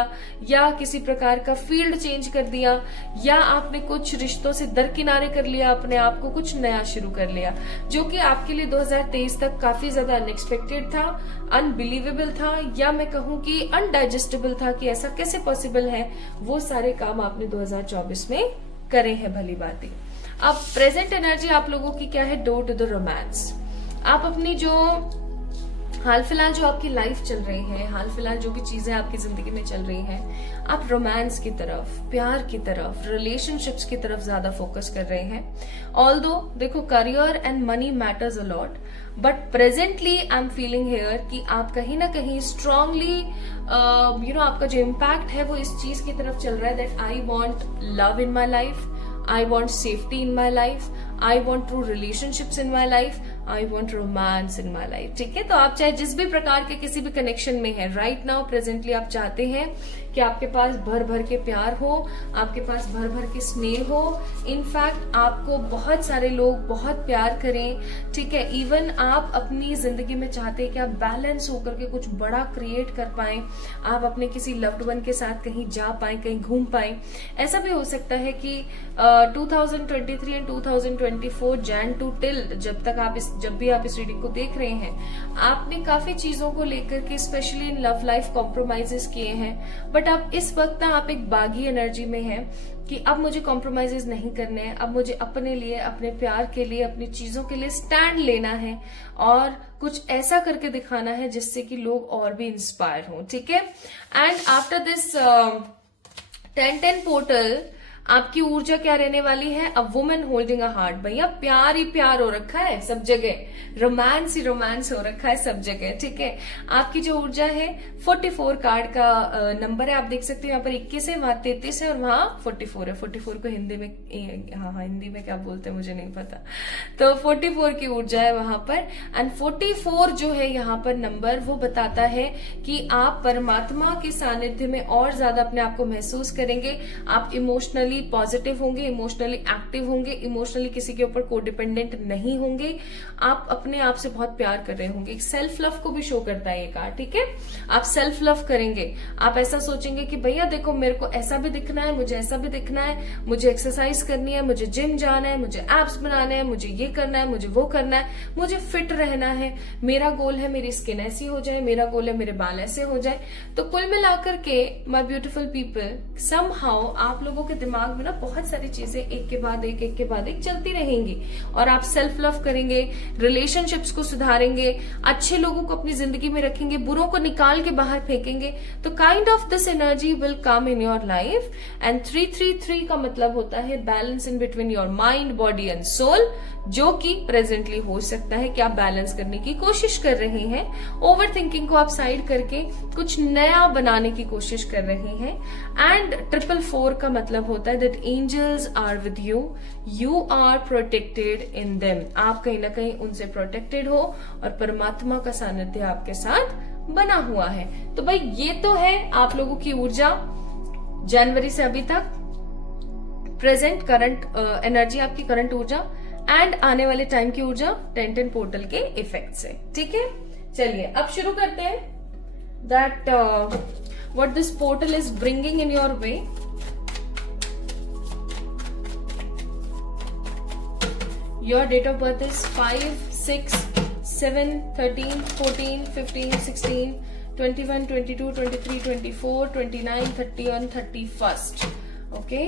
या किसी प्रकार का फील्ड चेंज कर दिया, या आपने कुछ रिश्तों से दरकिनारे कर लिया, अपने आप को कुछ नया शुरू कर लिया, जो कि आपके लिए 2023 तक काफी ज्यादा अनएक्सपेक्टेड था, अनबिलीवेबल था, या मैं कहूं कि अनडाइजेस्टेबल था कि ऐसा कैसे पॉसिबल है। वो सारे काम आपने 2024 में करे हैं, भली बातें। अब प्रेजेंट एनर्जी आप लोगों की क्या है? Door to the romance. आप अपनी जो हाल फिलहाल जो आपकी लाइफ चल रही है, हाल फिलहाल जो भी चीजें आपकी जिंदगी में चल रही हैं, आप रोमांस की तरफ, प्यार की तरफ, रिलेशनशिप्स की तरफ ज्यादा फोकस कर रहे हैं। ऑल्दो देखो career and money matters a lot, but presently I am feeling here कि आप कहीं ना कहीं स्ट्रांगली आपका जो इम्पैक्ट है वो इस चीज की तरफ चल रहा है that I want love in my life, I want safety in my life, I want true relationships in my life, I want romance in my life। ठीक है, तो आप चाहे जिस भी प्रकार के किसी भी कनेक्शन में है राइट नाउ प्रेजेंटली, आप चाहते हैं कि आपके पास भर भर के प्यार हो, आपके पास भर भर के स्नेह हो, इनफैक्ट आपको बहुत सारे लोग बहुत प्यार करें। ठीक है, इवन आप अपनी जिंदगी में चाहते हैं कि आप बैलेंस होकर के कुछ बड़ा क्रिएट कर पाएं, आप अपने किसी लव्ड वन के साथ कहीं जा पाएं, कहीं घूम पाएं। ऐसा भी हो सकता है कि 2023 एंड 2024 जैन टू टिल जब भी आप इस रीडिंग को देख रहे हैं, आपने काफी चीजों को लेकर के specially in love life compromises किए हैं, बट अब इस वक्त ना आप एक बागी एनर्जी में हैं कि अब मुझे कॉम्प्रोमाइजेस नहीं करने हैं, अब मुझे अपने लिए, अपने प्यार के लिए, अपनी चीजों के लिए स्टैंड लेना है और कुछ ऐसा करके दिखाना है जिससे कि लोग और भी इंस्पायर हों। ठीक है, एंड आफ्टर दिस 10-10 पोर्टल आपकी ऊर्जा क्या रहने वाली है? A women holding a heart. भैया प्यार ही प्यार हो रखा है सब जगह, रोमांस ही रोमांस हो रखा है सब जगह। ठीक है, आपकी जो ऊर्जा है 44 कार्ड का नंबर है, आप देख सकते हो यहाँ पर 21 है, वहां 33 है और वहां 44 है। 44 को हिंदी में हिंदी में क्या बोलते हैं मुझे नहीं पता, तो 44 की ऊर्जा है वहां पर। एंड 44 जो है यहाँ पर नंबर, वो बताता है कि आप परमात्मा के सानिध्य में और ज्यादा अपने आप को महसूस करेंगे, आप इमोशनली इमोशनली पॉजिटिव होंगे, इमोशनली एक्टिव होंगे, इमोशनली किसी के ऊपर कोडिपेंडेंट नहीं होंगे, आप अपने आप से बहुत प्यार कर रहे होंगे। सेल्फ लव को भी शो करता है ये कार्ड, ठीक है। आप सेल्फ लव करेंगे, आप ऐसा सोचेंगे कि भैया देखो मेरे को ऐसा भी दिखना है, मुझे ऐसा भी दिखना है, मुझे एक्सरसाइज करनी है, मुझे जिम जाना है, मुझे एब्स बनाने हैं, मुझे ये करना है, मुझे वो करना है, मुझे फिट रहना है, मेरा गोल है मेरी स्किन ऐसी हो जाए, मेरा गोल है मेरे बाल ऐसे हो जाए। तो कुल मिलाकर के माय ब्यूटीफुल पीपल, समहाउ आप लोगों के दिमाग में ना बहुत सारी चीजें एक के बाद एक चलती रहेंगी और आप सेल्फ लव करेंगे, रिलेशनशिप्स को सुधारेंगे, अच्छे लोगों को अपनी जिंदगी में रखेंगे, बुरों को निकाल के बाहर फेंकेंगे। तो kind of this energy will come in your life. And 333 का मतलब होता है balance in between your mind, body and soul, जो कि प्रेजेंटली हो सकता है कि आप बैलेंस करने की कोशिश कर रहे हैं। ओवर थिंकिंग को आप साइड करके कुछ नया बनाने की कोशिश कर रहे हैं। एंड 444 का मतलब होता है that angels are with you, you are protected in them. आप कहीं ना कहीं उनसे प्रोटेक्टेड हो और परमात्मा का सानिध्य आपके साथ बना हुआ है। तो भाई ये तो है आप लोगों की ऊर्जा जनवरी से अभी तक, प्रेजेंट करंट एनर्जी, आपकी करंट ऊर्जा एंड आने वाले टाइम की ऊर्जा 1010 पोर्टल के इफेक्ट से, ठीक है। चलिए अब शुरू करते हैं that what this portal is bringing in your way. Your date of birth is 5, 6, 7, 13, 14, 15, 16, 21, 22, 23, 24, 29, 30 and 31st. Okay.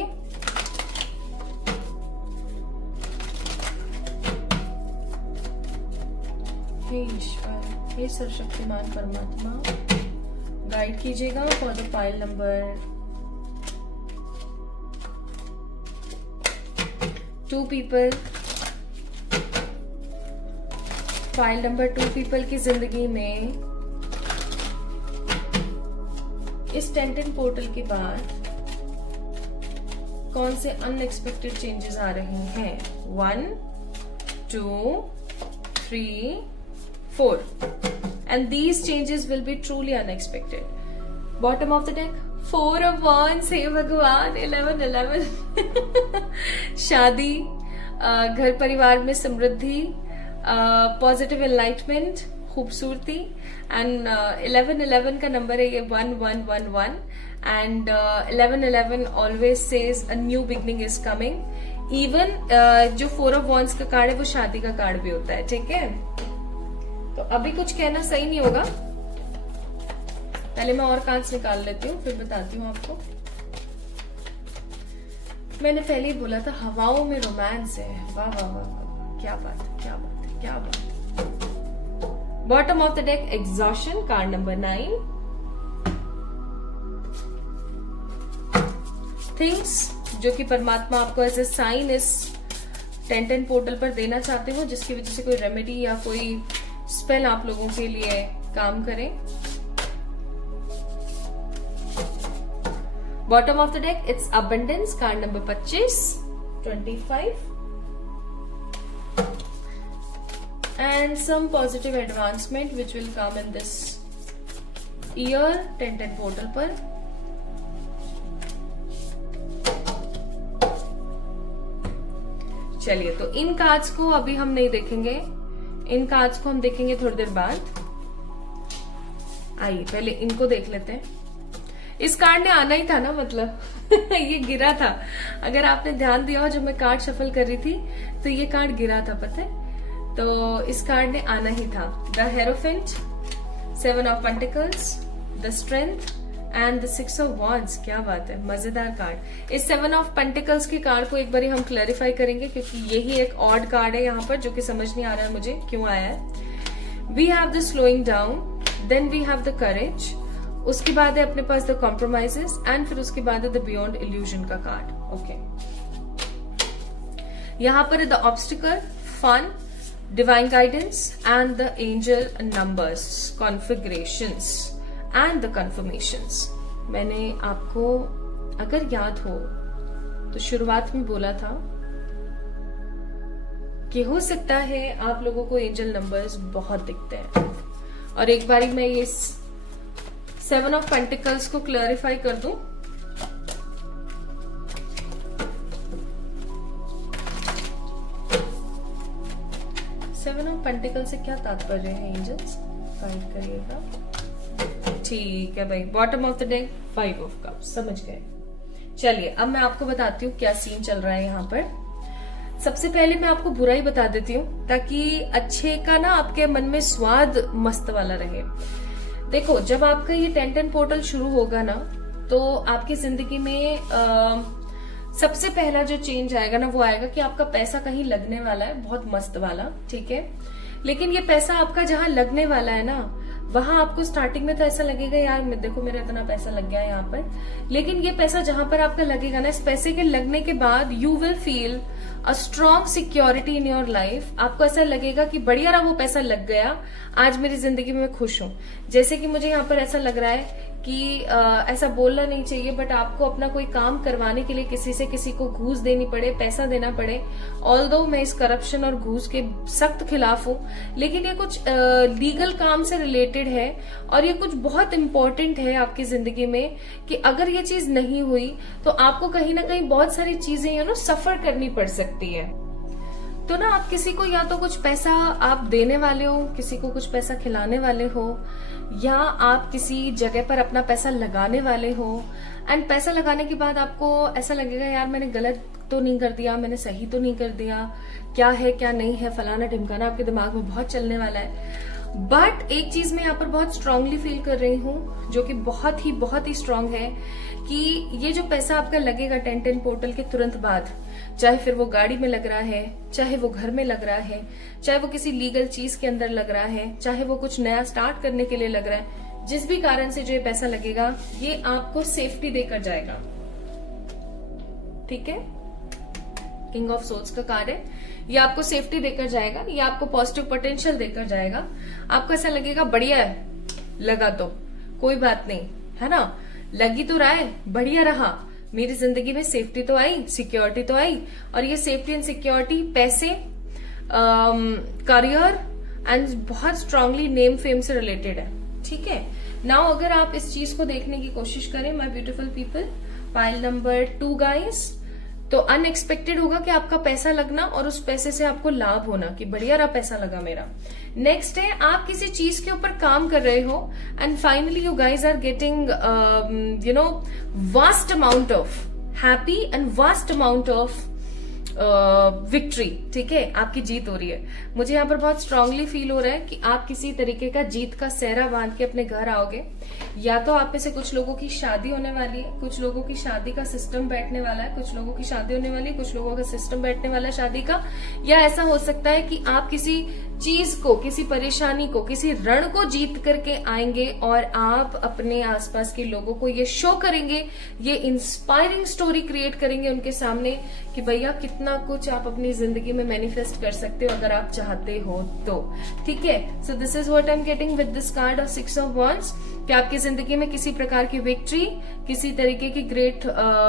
हे ईश्वर, हे सर्वशक्तिमान परमात्मा, गाइड कीजिएगा for the file number 2 people. File number 2 people की जिंदगी में इस 1010 पोर्टल के बाद कौन से अनएक्सपेक्टेड चेंजेस आ रहे हैं। 1, 2, 3, 4 and these changes will be truly unexpected. Bottom of the deck 4 of Wands, हे भगवान, 11 शादी, घर परिवार में समृद्धि, पॉजिटिव एनलाइटमेंट, खूबसूरती। एंड 11 का नंबर है ये 1111 and 11 always says a new beginning is coming. Even जो 4 ऑफ वॉन्ड्स का कार्ड है वो शादी का कार्ड भी होता है, ठीक है। तो अभी कुछ कहना सही नहीं होगा, पहले मैं और कार्ड्स निकाल लेती हूँ फिर बताती हूँ आपको। मैंने पहले ही बोला था हवाओं में रोमांस है। वाह वाह वाह वाह, क्या बात है, क्या बात है, क्या बात है। Bottom of the deck exhaustion, card number 9। Things जो कि परमात्मा आपको एज ए साइन इस 1010 पोर्टल पर देना चाहते हो, जिसकी वजह से कोई रेमेडी या कोई स्पेल आप लोगों के लिए काम करे। Bottom of the deck it's abundance, card number 25, 25 and some positive advancement which will come in this year 1010 portal पर। चलिए, तो इन कार्ड्स को अभी हम नहीं देखेंगे, इन कार्ड्स को हम देखेंगे थोड़ी देर बाद। आइए पहले इनको देख लेते हैं। इस कार्ड ने आना ही था ना, मतलब ये गिरा था। अगर आपने ध्यान दिया हो जब मैं कार्ड शफल कर रही थी तो ये कार्ड गिरा था, पता है। तो इस कार्ड ने आना ही था। The hierophant, 7 of pentacles, the strength and the 6 of wands. क्या बात है, मजेदार कार्ड। इस 7 ऑफ पेंटिकल्स के कार्ड को एक बार हम क्लैरिफाई करेंगे क्योंकि यही एक ऑड कार्ड है यहाँ पर जो कि समझ नहीं आ रहा है मुझे क्यों आया है। We have the slowing down, then we have the courage, उसके बाद है अपने पास द कॉम्प्रोमाइजेस एंड फिर उसके बाद है द बियॉन्ड इल्यूजन का कार्ड। ओके, यहाँ पर है the obstacle, fun, divine guidance and the angel numbers, configurations and the confirmations. मैंने आपको अगर याद हो तो शुरुआत में बोला था कि हो सकता है आप लोगों को एंजल नंबर्स बहुत दिखते हैं। और एक बारी मैं ये 7 ऑफ पेंटिकल्स को क्लैरिफाई कर दूं। पेंटिकल से क्या तात्पर्य है एंजल्स, गाइड करिएगा। ठीक है भाई, bottom of the deck 5 of cups, समझ गए। चलिए अब मैं आपको बताती हूँ क्या सीन चल रहा है यहाँ पर। सबसे पहले मैं आपको बुराई बता देती हूँ ताकि अच्छे का ना आपके मन में स्वाद मस्त वाला रहे। देखो, जब आपका ये 10-10 पोर्टल शुरू होगा ना, तो आपकी जिंदगी में सबसे पहला जो चेंज आएगा ना, वो आएगा कि आपका पैसा कहीं लगने वाला है, बहुत मस्त वाला, ठीक है। लेकिन ये पैसा आपका जहां लगने वाला है ना, वहां आपको स्टार्टिंग में तो ऐसा लगेगा यार देखो मेरा इतना पैसा लग गया यहाँ पर, लेकिन ये पैसा जहां पर आपका लगेगा ना, इस पैसे के लगने के बाद you will feel a strong security in your life. आपको ऐसा लगेगा कि बढ़िया रहा वो पैसा लग गया, आज मेरी जिंदगी में मैं खुश हूं। जैसे कि मुझे यहाँ पर ऐसा लग रहा है कि ऐसा बोलना नहीं चाहिए, बट आपको अपना कोई काम करवाने के लिए किसी को घूस देनी पड़े, पैसा देना पड़े। ऑल्दो मैं इस करप्शन और घूस के सख्त खिलाफ हूं, लेकिन ये कुछ लीगल काम से रिलेटेड है और ये कुछ बहुत इंपॉर्टेंट है आपकी जिंदगी में कि अगर ये चीज नहीं हुई तो आपको कहीं ना कहीं बहुत सारी चीजें सफर करनी पड़ सकती है। तो ना आप किसी को या तो कुछ पैसा आप देने वाले हो, किसी को कुछ पैसा खिलाने वाले हो, या आप किसी जगह पर अपना पैसा लगाने वाले हो। एंड पैसा लगाने के बाद आपको ऐसा लगेगा यार मैंने गलत तो नहीं कर दिया, मैंने सही तो नहीं कर दिया, क्या है क्या नहीं है, फलाना ढिमकाना आपके दिमाग में बहुत चलने वाला है। बट एक चीज मैं यहाँ पर बहुत स्ट्रांगली फील कर रही हूँ, जो कि बहुत ही स्ट्रांग है, कि ये जो पैसा आपका लगेगा 10-10 पोर्टल के तुरंत बाद, चाहे फिर वो गाड़ी में लग रहा है, चाहे वो घर में लग रहा है, चाहे वो किसी लीगल चीज के अंदर लग रहा है, चाहे वो कुछ नया स्टार्ट करने के लिए लग रहा है, जिस भी कारण से जो ये पैसा लगेगा ये आपको सेफ्टी देकर जाएगा। ठीक है, किंग ऑफ सोल्स का कार्ड है, ये आपको सेफ्टी देकर जाएगा, ये आपको पॉजिटिव पोटेंशियल देकर जाएगा। आपको ऐसा लगेगा बढ़िया है, लगा तो कोई बात नहीं, है ना, लगी तो रहा है, बढ़िया रहा, मेरी जिंदगी में सेफ्टी तो आई, सिक्योरिटी तो आई। और ये सेफ्टी एंड सिक्योरिटी पैसे, करियर एंड बहुत स्ट्रांगली नेम फेम से रिलेटेड है। ठीक है, नाउ अगर आप इस चीज को देखने की कोशिश करें my beautiful people, pile number 2 guys, तो अनएक्सपेक्टेड होगा कि आपका पैसा लगना और उस पैसे से आपको लाभ होना कि बढ़िया रहा पैसा लगा मेरा। नेक्स्ट है आप किसी चीज के ऊपर काम कर रहे हो and finally you guys are getting vast amount of happy and vast amount of victory. ठीक है, आपकी जीत हो रही है। मुझे यहाँ पर बहुत स्ट्रांगली फील हो रहा है कि आप किसी तरीके का जीत का सेहरा बांध के अपने घर आओगे। या तो आप में से कुछ लोगों की शादी होने वाली है, कुछ लोगों की शादी का सिस्टम बैठने वाला है, कुछ लोगों की शादी होने वाली है, कुछ लोगों का सिस्टम बैठने वाला है शादी का। या ऐसा हो सकता है कि आप किसी चीज को, किसी परेशानी को, किसी रण को जीत करके आएंगे और आप अपने आसपास के लोगों को ये शो करेंगे, ये इंस्पायरिंग स्टोरी क्रिएट करेंगे उनके सामने कि भैया कितना कुछ आप अपनी जिंदगी में मैनिफेस्ट कर सकते हो अगर आप चाहते हो तो। ठीक है, सो this is what I am getting with this card of 6 of wands कि आपकी जिंदगी में किसी प्रकार की विक्ट्री, किसी तरीके की ग्रेट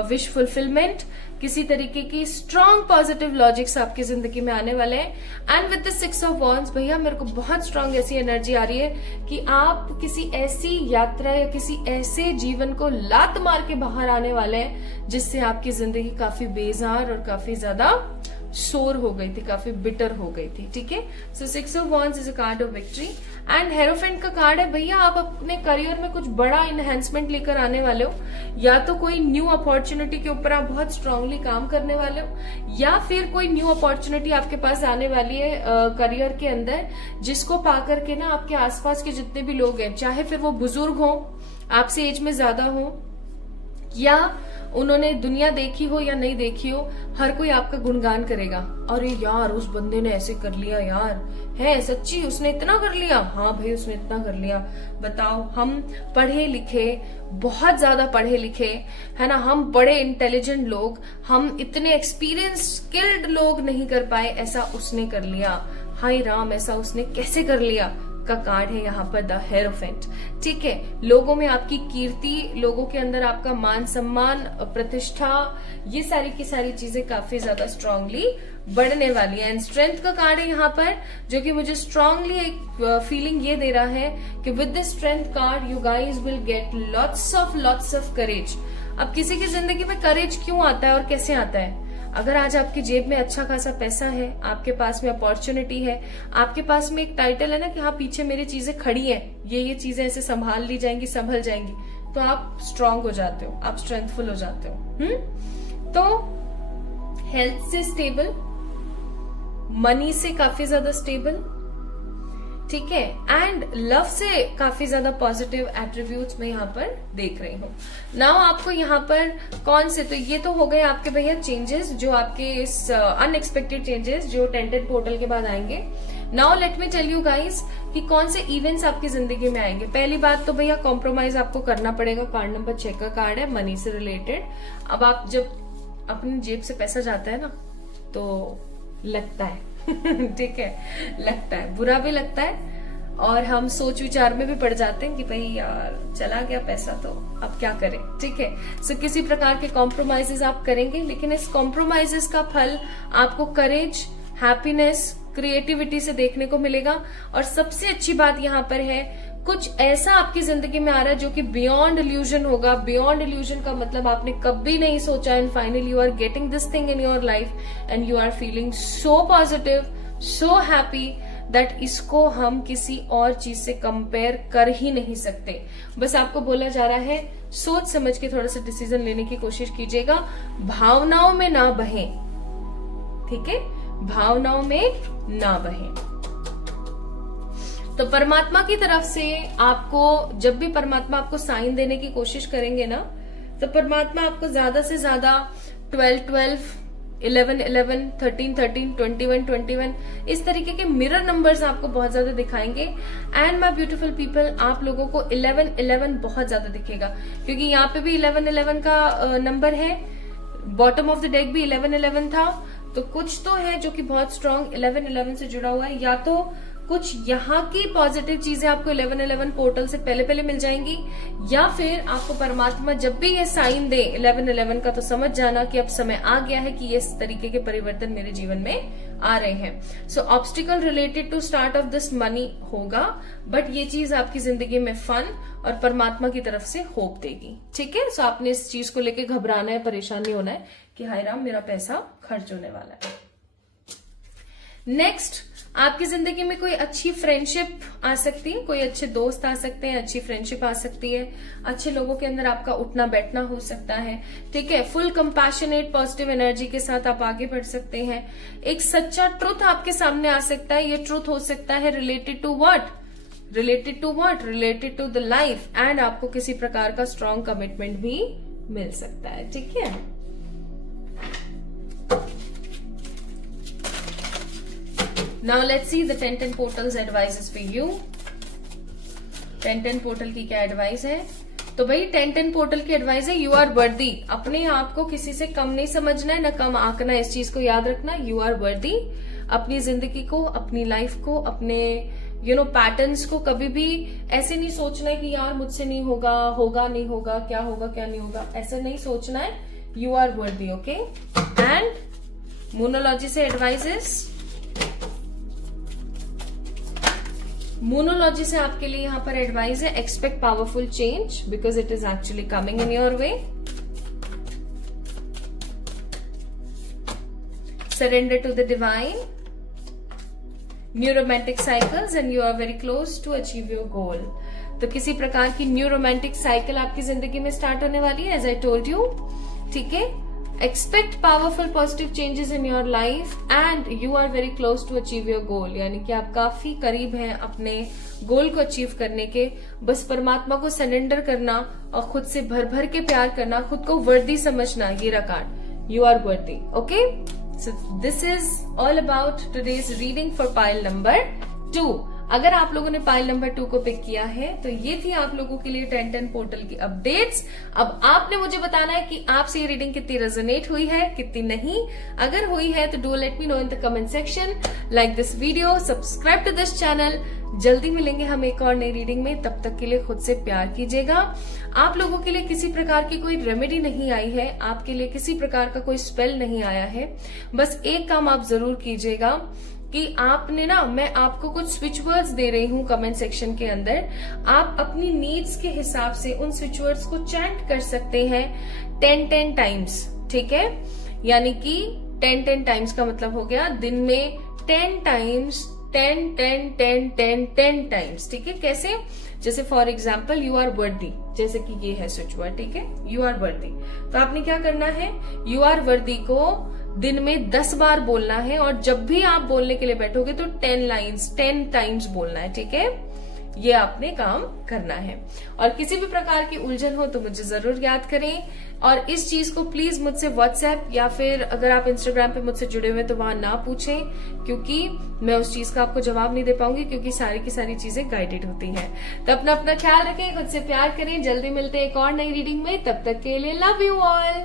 विश फुलफिलमेंट, किसी तरीके की स्ट्रॉन्ग पॉजिटिव लॉजिक्स आपकी जिंदगी में आने वाले हैं। And with the 6 of wands भैया मेरे को बहुत स्ट्रॉन्ग ऐसी एनर्जी आ रही है कि आप किसी ऐसी यात्रा या किसी ऐसे जीवन को लात मार के बाहर आने वाले हैं जिससे आपकी जिंदगी काफी बेजार और काफी ज्यादा सोर हो गई थी, काफी बिटर हो गई थी। ठीक है, सो 6 of wands is a card of victory. And hierophant का कार्ड है भैया आप अपने करियर में कुछ बड़ा इनहेंसमेंट लेकर आने वाले हो, या तो कोई न्यू अपॉर्चुनिटी के ऊपर आप बहुत स्ट्रांगली काम करने वाले हो, या फिर कोई न्यू अपॉर्चुनिटी आपके पास आने वाली है करियर के अंदर, जिसको पा करके ना आपके आसपास के जितने भी लोग हैं, चाहे फिर वो बुजुर्ग हो, आपसे एज में ज्यादा हो, या उन्होंने दुनिया देखी हो या नहीं देखी हो, हर कोई आपका गुणगान करेगा। अरे यार उस बंदे ने ऐसे कर लिया, यार है सच्ची उसने इतना कर लिया, हाँ भाई उसने इतना कर लिया। बताओ, हम पढ़े लिखे, बहुत ज्यादा पढ़े लिखे है ना, हम बड़े इंटेलिजेंट लोग, हम इतने एक्सपीरियंस स्किल्ड लोग नहीं कर पाए, ऐसा उसने कर लिया। हाय राम, ऐसा उसने कैसे कर लिया का कार्ड है यहाँ पर द हेरोफेंट। ठीक है, लोगों में आपकी कीर्ति, लोगों के अंदर आपका मान सम्मान, प्रतिष्ठा, ये सारी की सारी चीजें काफी ज्यादा स्ट्रांगली बढ़ने वाली है। एंड स्ट्रेंथ का कार्ड है यहाँ पर, जो कि मुझे स्ट्रांगली एक फीलिंग ये दे रहा है कि with this strength card you guys will get lots of courage. अब किसी की जिंदगी में करेज क्यों आता है और कैसे आता है? अगर आज आपकी जेब में अच्छा खासा पैसा है, आपके पास में अपॉर्चुनिटी है, आपके पास में एक टाइटल है ना कि हाँ पीछे मेरी चीजें खड़ी हैं, ये चीजें ऐसे संभाल ली जाएंगी, संभल जाएंगी, तो आप स्ट्रांग हो जाते हो, आप स्ट्रेंथफुल हो जाते हो। तो हेल्थ से स्टेबल, मनी से काफी ज्यादा स्टेबल, ठीक है, एंड लव से काफी ज्यादा पॉजिटिव एट्रीब्यूट्स मैं यहाँ पर देख रही हूँ। नाउ आपको यहाँ पर कौन से, तो ये तो हो गए आपके भैया चेंजेस, जो आपके इस अनएक्सपेक्टेड चेंजेस जो 10-10 पोर्टल के बाद आएंगे। Now let me tell you guys कि कौन से इवेंट्स आपकी जिंदगी में आएंगे। पहली बात तो भैया कॉम्प्रोमाइज आपको करना पड़ेगा। कार्ड नंबर 6 का कार्ड है, मनी से रिलेटेड। अब आप जब अपनी जेब से पैसा जाता है ना तो लगता है ठीक है, लगता है, बुरा भी लगता है, और हम सोच विचार में भी पड़ जाते हैं कि भाई यार चला गया पैसा तो अब क्या करें, ठीक है। सो किसी प्रकार के कॉम्प्रोमाइजेस आप करेंगे, लेकिन इस कॉम्प्रोमाइजेस का फल आपको करेज, हैप्पीनेस, क्रिएटिविटी से देखने को मिलेगा। और सबसे अच्छी बात यहाँ पर है, कुछ ऐसा आपकी जिंदगी में आ रहा है जो कि बियॉन्ड इल्यूजन होगा। बियॉन्ड इल्यूजन का मतलब आपने कभी नहीं सोचा, and finally you are getting this thing in your life and you are feeling so positive, so happy that इसको हम किसी और चीज से कंपेयर कर ही नहीं सकते। बस आपको बोला जा रहा है सोच समझ के थोड़ा सा डिसीजन लेने की कोशिश कीजिएगा, भावनाओं में ना बहें, ठीक है, भावनाओं में ना बहें। तो परमात्मा की तरफ से आपको, जब भी परमात्मा आपको साइन देने की कोशिश करेंगे ना, तो परमात्मा आपको ज्यादा से ज्यादा 12-12, 11-11, 13-13, 21-21 इस तरीके के मिरर नंबर्स आपको बहुत ज्यादा दिखाएंगे। एंड माय ब्यूटीफुल पीपल, आप लोगों को 11-11 बहुत ज्यादा दिखेगा, क्योंकि यहाँ पे भी 11-11 का नंबर है, बॉटम ऑफ द डेक भी 11-11 था। तो कुछ तो है जो कि बहुत स्ट्रांग 11-11 से जुड़ा हुआ है, या तो कुछ यहाँ की पॉजिटिव चीजें आपको 11-11 पोर्टल से पहले मिल जाएंगी, या फिर आपको परमात्मा जब भी ये साइन दे 11-11 का, तो समझ जाना कि अब समय आ गया है कि ये इस तरीके के परिवर्तन मेरे जीवन में आ रहे हैं। So obstacle related to start of this money होगा, बट ये चीज आपकी जिंदगी में फन और परमात्मा की तरफ से होप देगी, ठीक है। सो आपने इस चीज को लेकर घबराना है, परेशान नहीं होना है कि हाय राम मेरा पैसा खर्च होने वाला है। नेक्स्ट, आपकी जिंदगी में कोई अच्छी फ्रेंडशिप आ सकती है, कोई अच्छे दोस्त आ सकते हैं, अच्छी फ्रेंडशिप आ सकती है, अच्छे लोगों के अंदर आपका उठना बैठना हो सकता है, ठीक है। फुल कंपैशनेट पॉजिटिव एनर्जी के साथ आप आगे बढ़ सकते हैं। एक सच्चा ट्रुथ आपके सामने आ सकता है, ये ट्रुथ हो सकता है related to what, related to the life, and आपको किसी प्रकार का स्ट्रॉन्ग कमिटमेंट भी मिल सकता है, ठीक है। Now let's see the 10-10 portals advices for you. 10-10 portal की क्या एडवाइस है? तो भाई 10-10 पोर्टल की एडवाइस है, यू आर वर्दी। अपने आप को किसी से कम नहीं समझना है, न कम आंकना है, इस चीज को याद रखना। यू आर वर्दी। अपनी जिंदगी को, अपनी लाइफ को, अपने पैटर्न्स को कभी भी ऐसे नहीं सोचना है कि यार मुझसे नहीं होगा, होगा नहीं होगा, क्या होगा क्या नहीं होगा, ऐसा नहीं सोचना है। You are worthy, okay. And numerology से एडवाइजेस, मोनोलॉजी से आपके लिए यहाँ पर एडवाइस है, expect powerful change because it is actually coming in your way. Surrender to the divine, new romantic cycles, and you are very close to achieve your goal. तो किसी प्रकार की न्यू रोमांटिक साइकिल आपकी जिंदगी में start होने वाली है, एज आई टोल्ड यू, ठीक है। Expect powerful positive changes in your life and you are very close to achieve your goal, यानी कि आप काफी करीब हैं अपने गोल को अचीव करने के। बस परमात्मा को सरेंडर करना और खुद से भर भर के प्यार करना, खुद को वर्दी समझना, ये रहा card, you are worthy, okay. So this is all about today's reading for pile number 2। अगर आप लोगों ने पाइल नंबर 2 को पिक किया है तो ये थी आप लोगों के लिए 10-10 पोर्टल की अपडेट्स। अब आपने मुझे बताना है कि आपसे ये रीडिंग कितनी रेजोनेट हुई है, कितनी नहीं। अगर हुई है तो do let me know in the comment section, like this video, subscribe to this channel. जल्दी मिलेंगे हम एक और नई रीडिंग में, तब तक के लिए खुद से प्यार कीजिएगा। आप लोगों के लिए किसी प्रकार की कोई रेमेडी नहीं आई है, आपके लिए किसी प्रकार का कोई स्पेल नहीं आया है। बस एक काम आप जरूर कीजिएगा कि आपने ना, मैं आपको कुछ स्विच वर्ड्स दे रही हूँ कमेंट सेक्शन के अंदर, आप अपनी नीड्स के हिसाब से उन स्विच वर्ड्स को चैंट कर सकते हैं 10-10 टाइम्स, ठीक है। यानी कि 10 टाइम्स का मतलब हो गया दिन में 10 टाइम्स, 10 टाइम्स। ठीक है, कैसे? जैसे फॉर एग्जाम्पल यू आर वर्दी, जैसे कि ये है स्विच वर्ड। ठीक है, यू आर वर्दी, तो आपने क्या करना है, यू आर वर्दी को दिन में 10 बार बोलना है, और जब भी आप बोलने के लिए बैठोगे तो 10 टाइम्स बोलना है। ठीक है, ये आपने काम करना है। और किसी भी प्रकार की उलझन हो तो मुझे जरूर याद करें, और इस चीज को प्लीज मुझसे व्हाट्सएप या फिर अगर आप इंस्टाग्राम पे मुझसे जुड़े हुए तो वहां ना पूछें, क्योंकि मैं उस चीज का आपको जवाब नहीं दे पाऊंगी, क्योंकि सारी की सारी चीजें गाइडेड होती हैं। तो अपना ख्याल रखें, खुद से प्यार करें। जल्दी मिलते हैं एक और नई रीडिंग में, तब तक के लिए लव यू ऑल।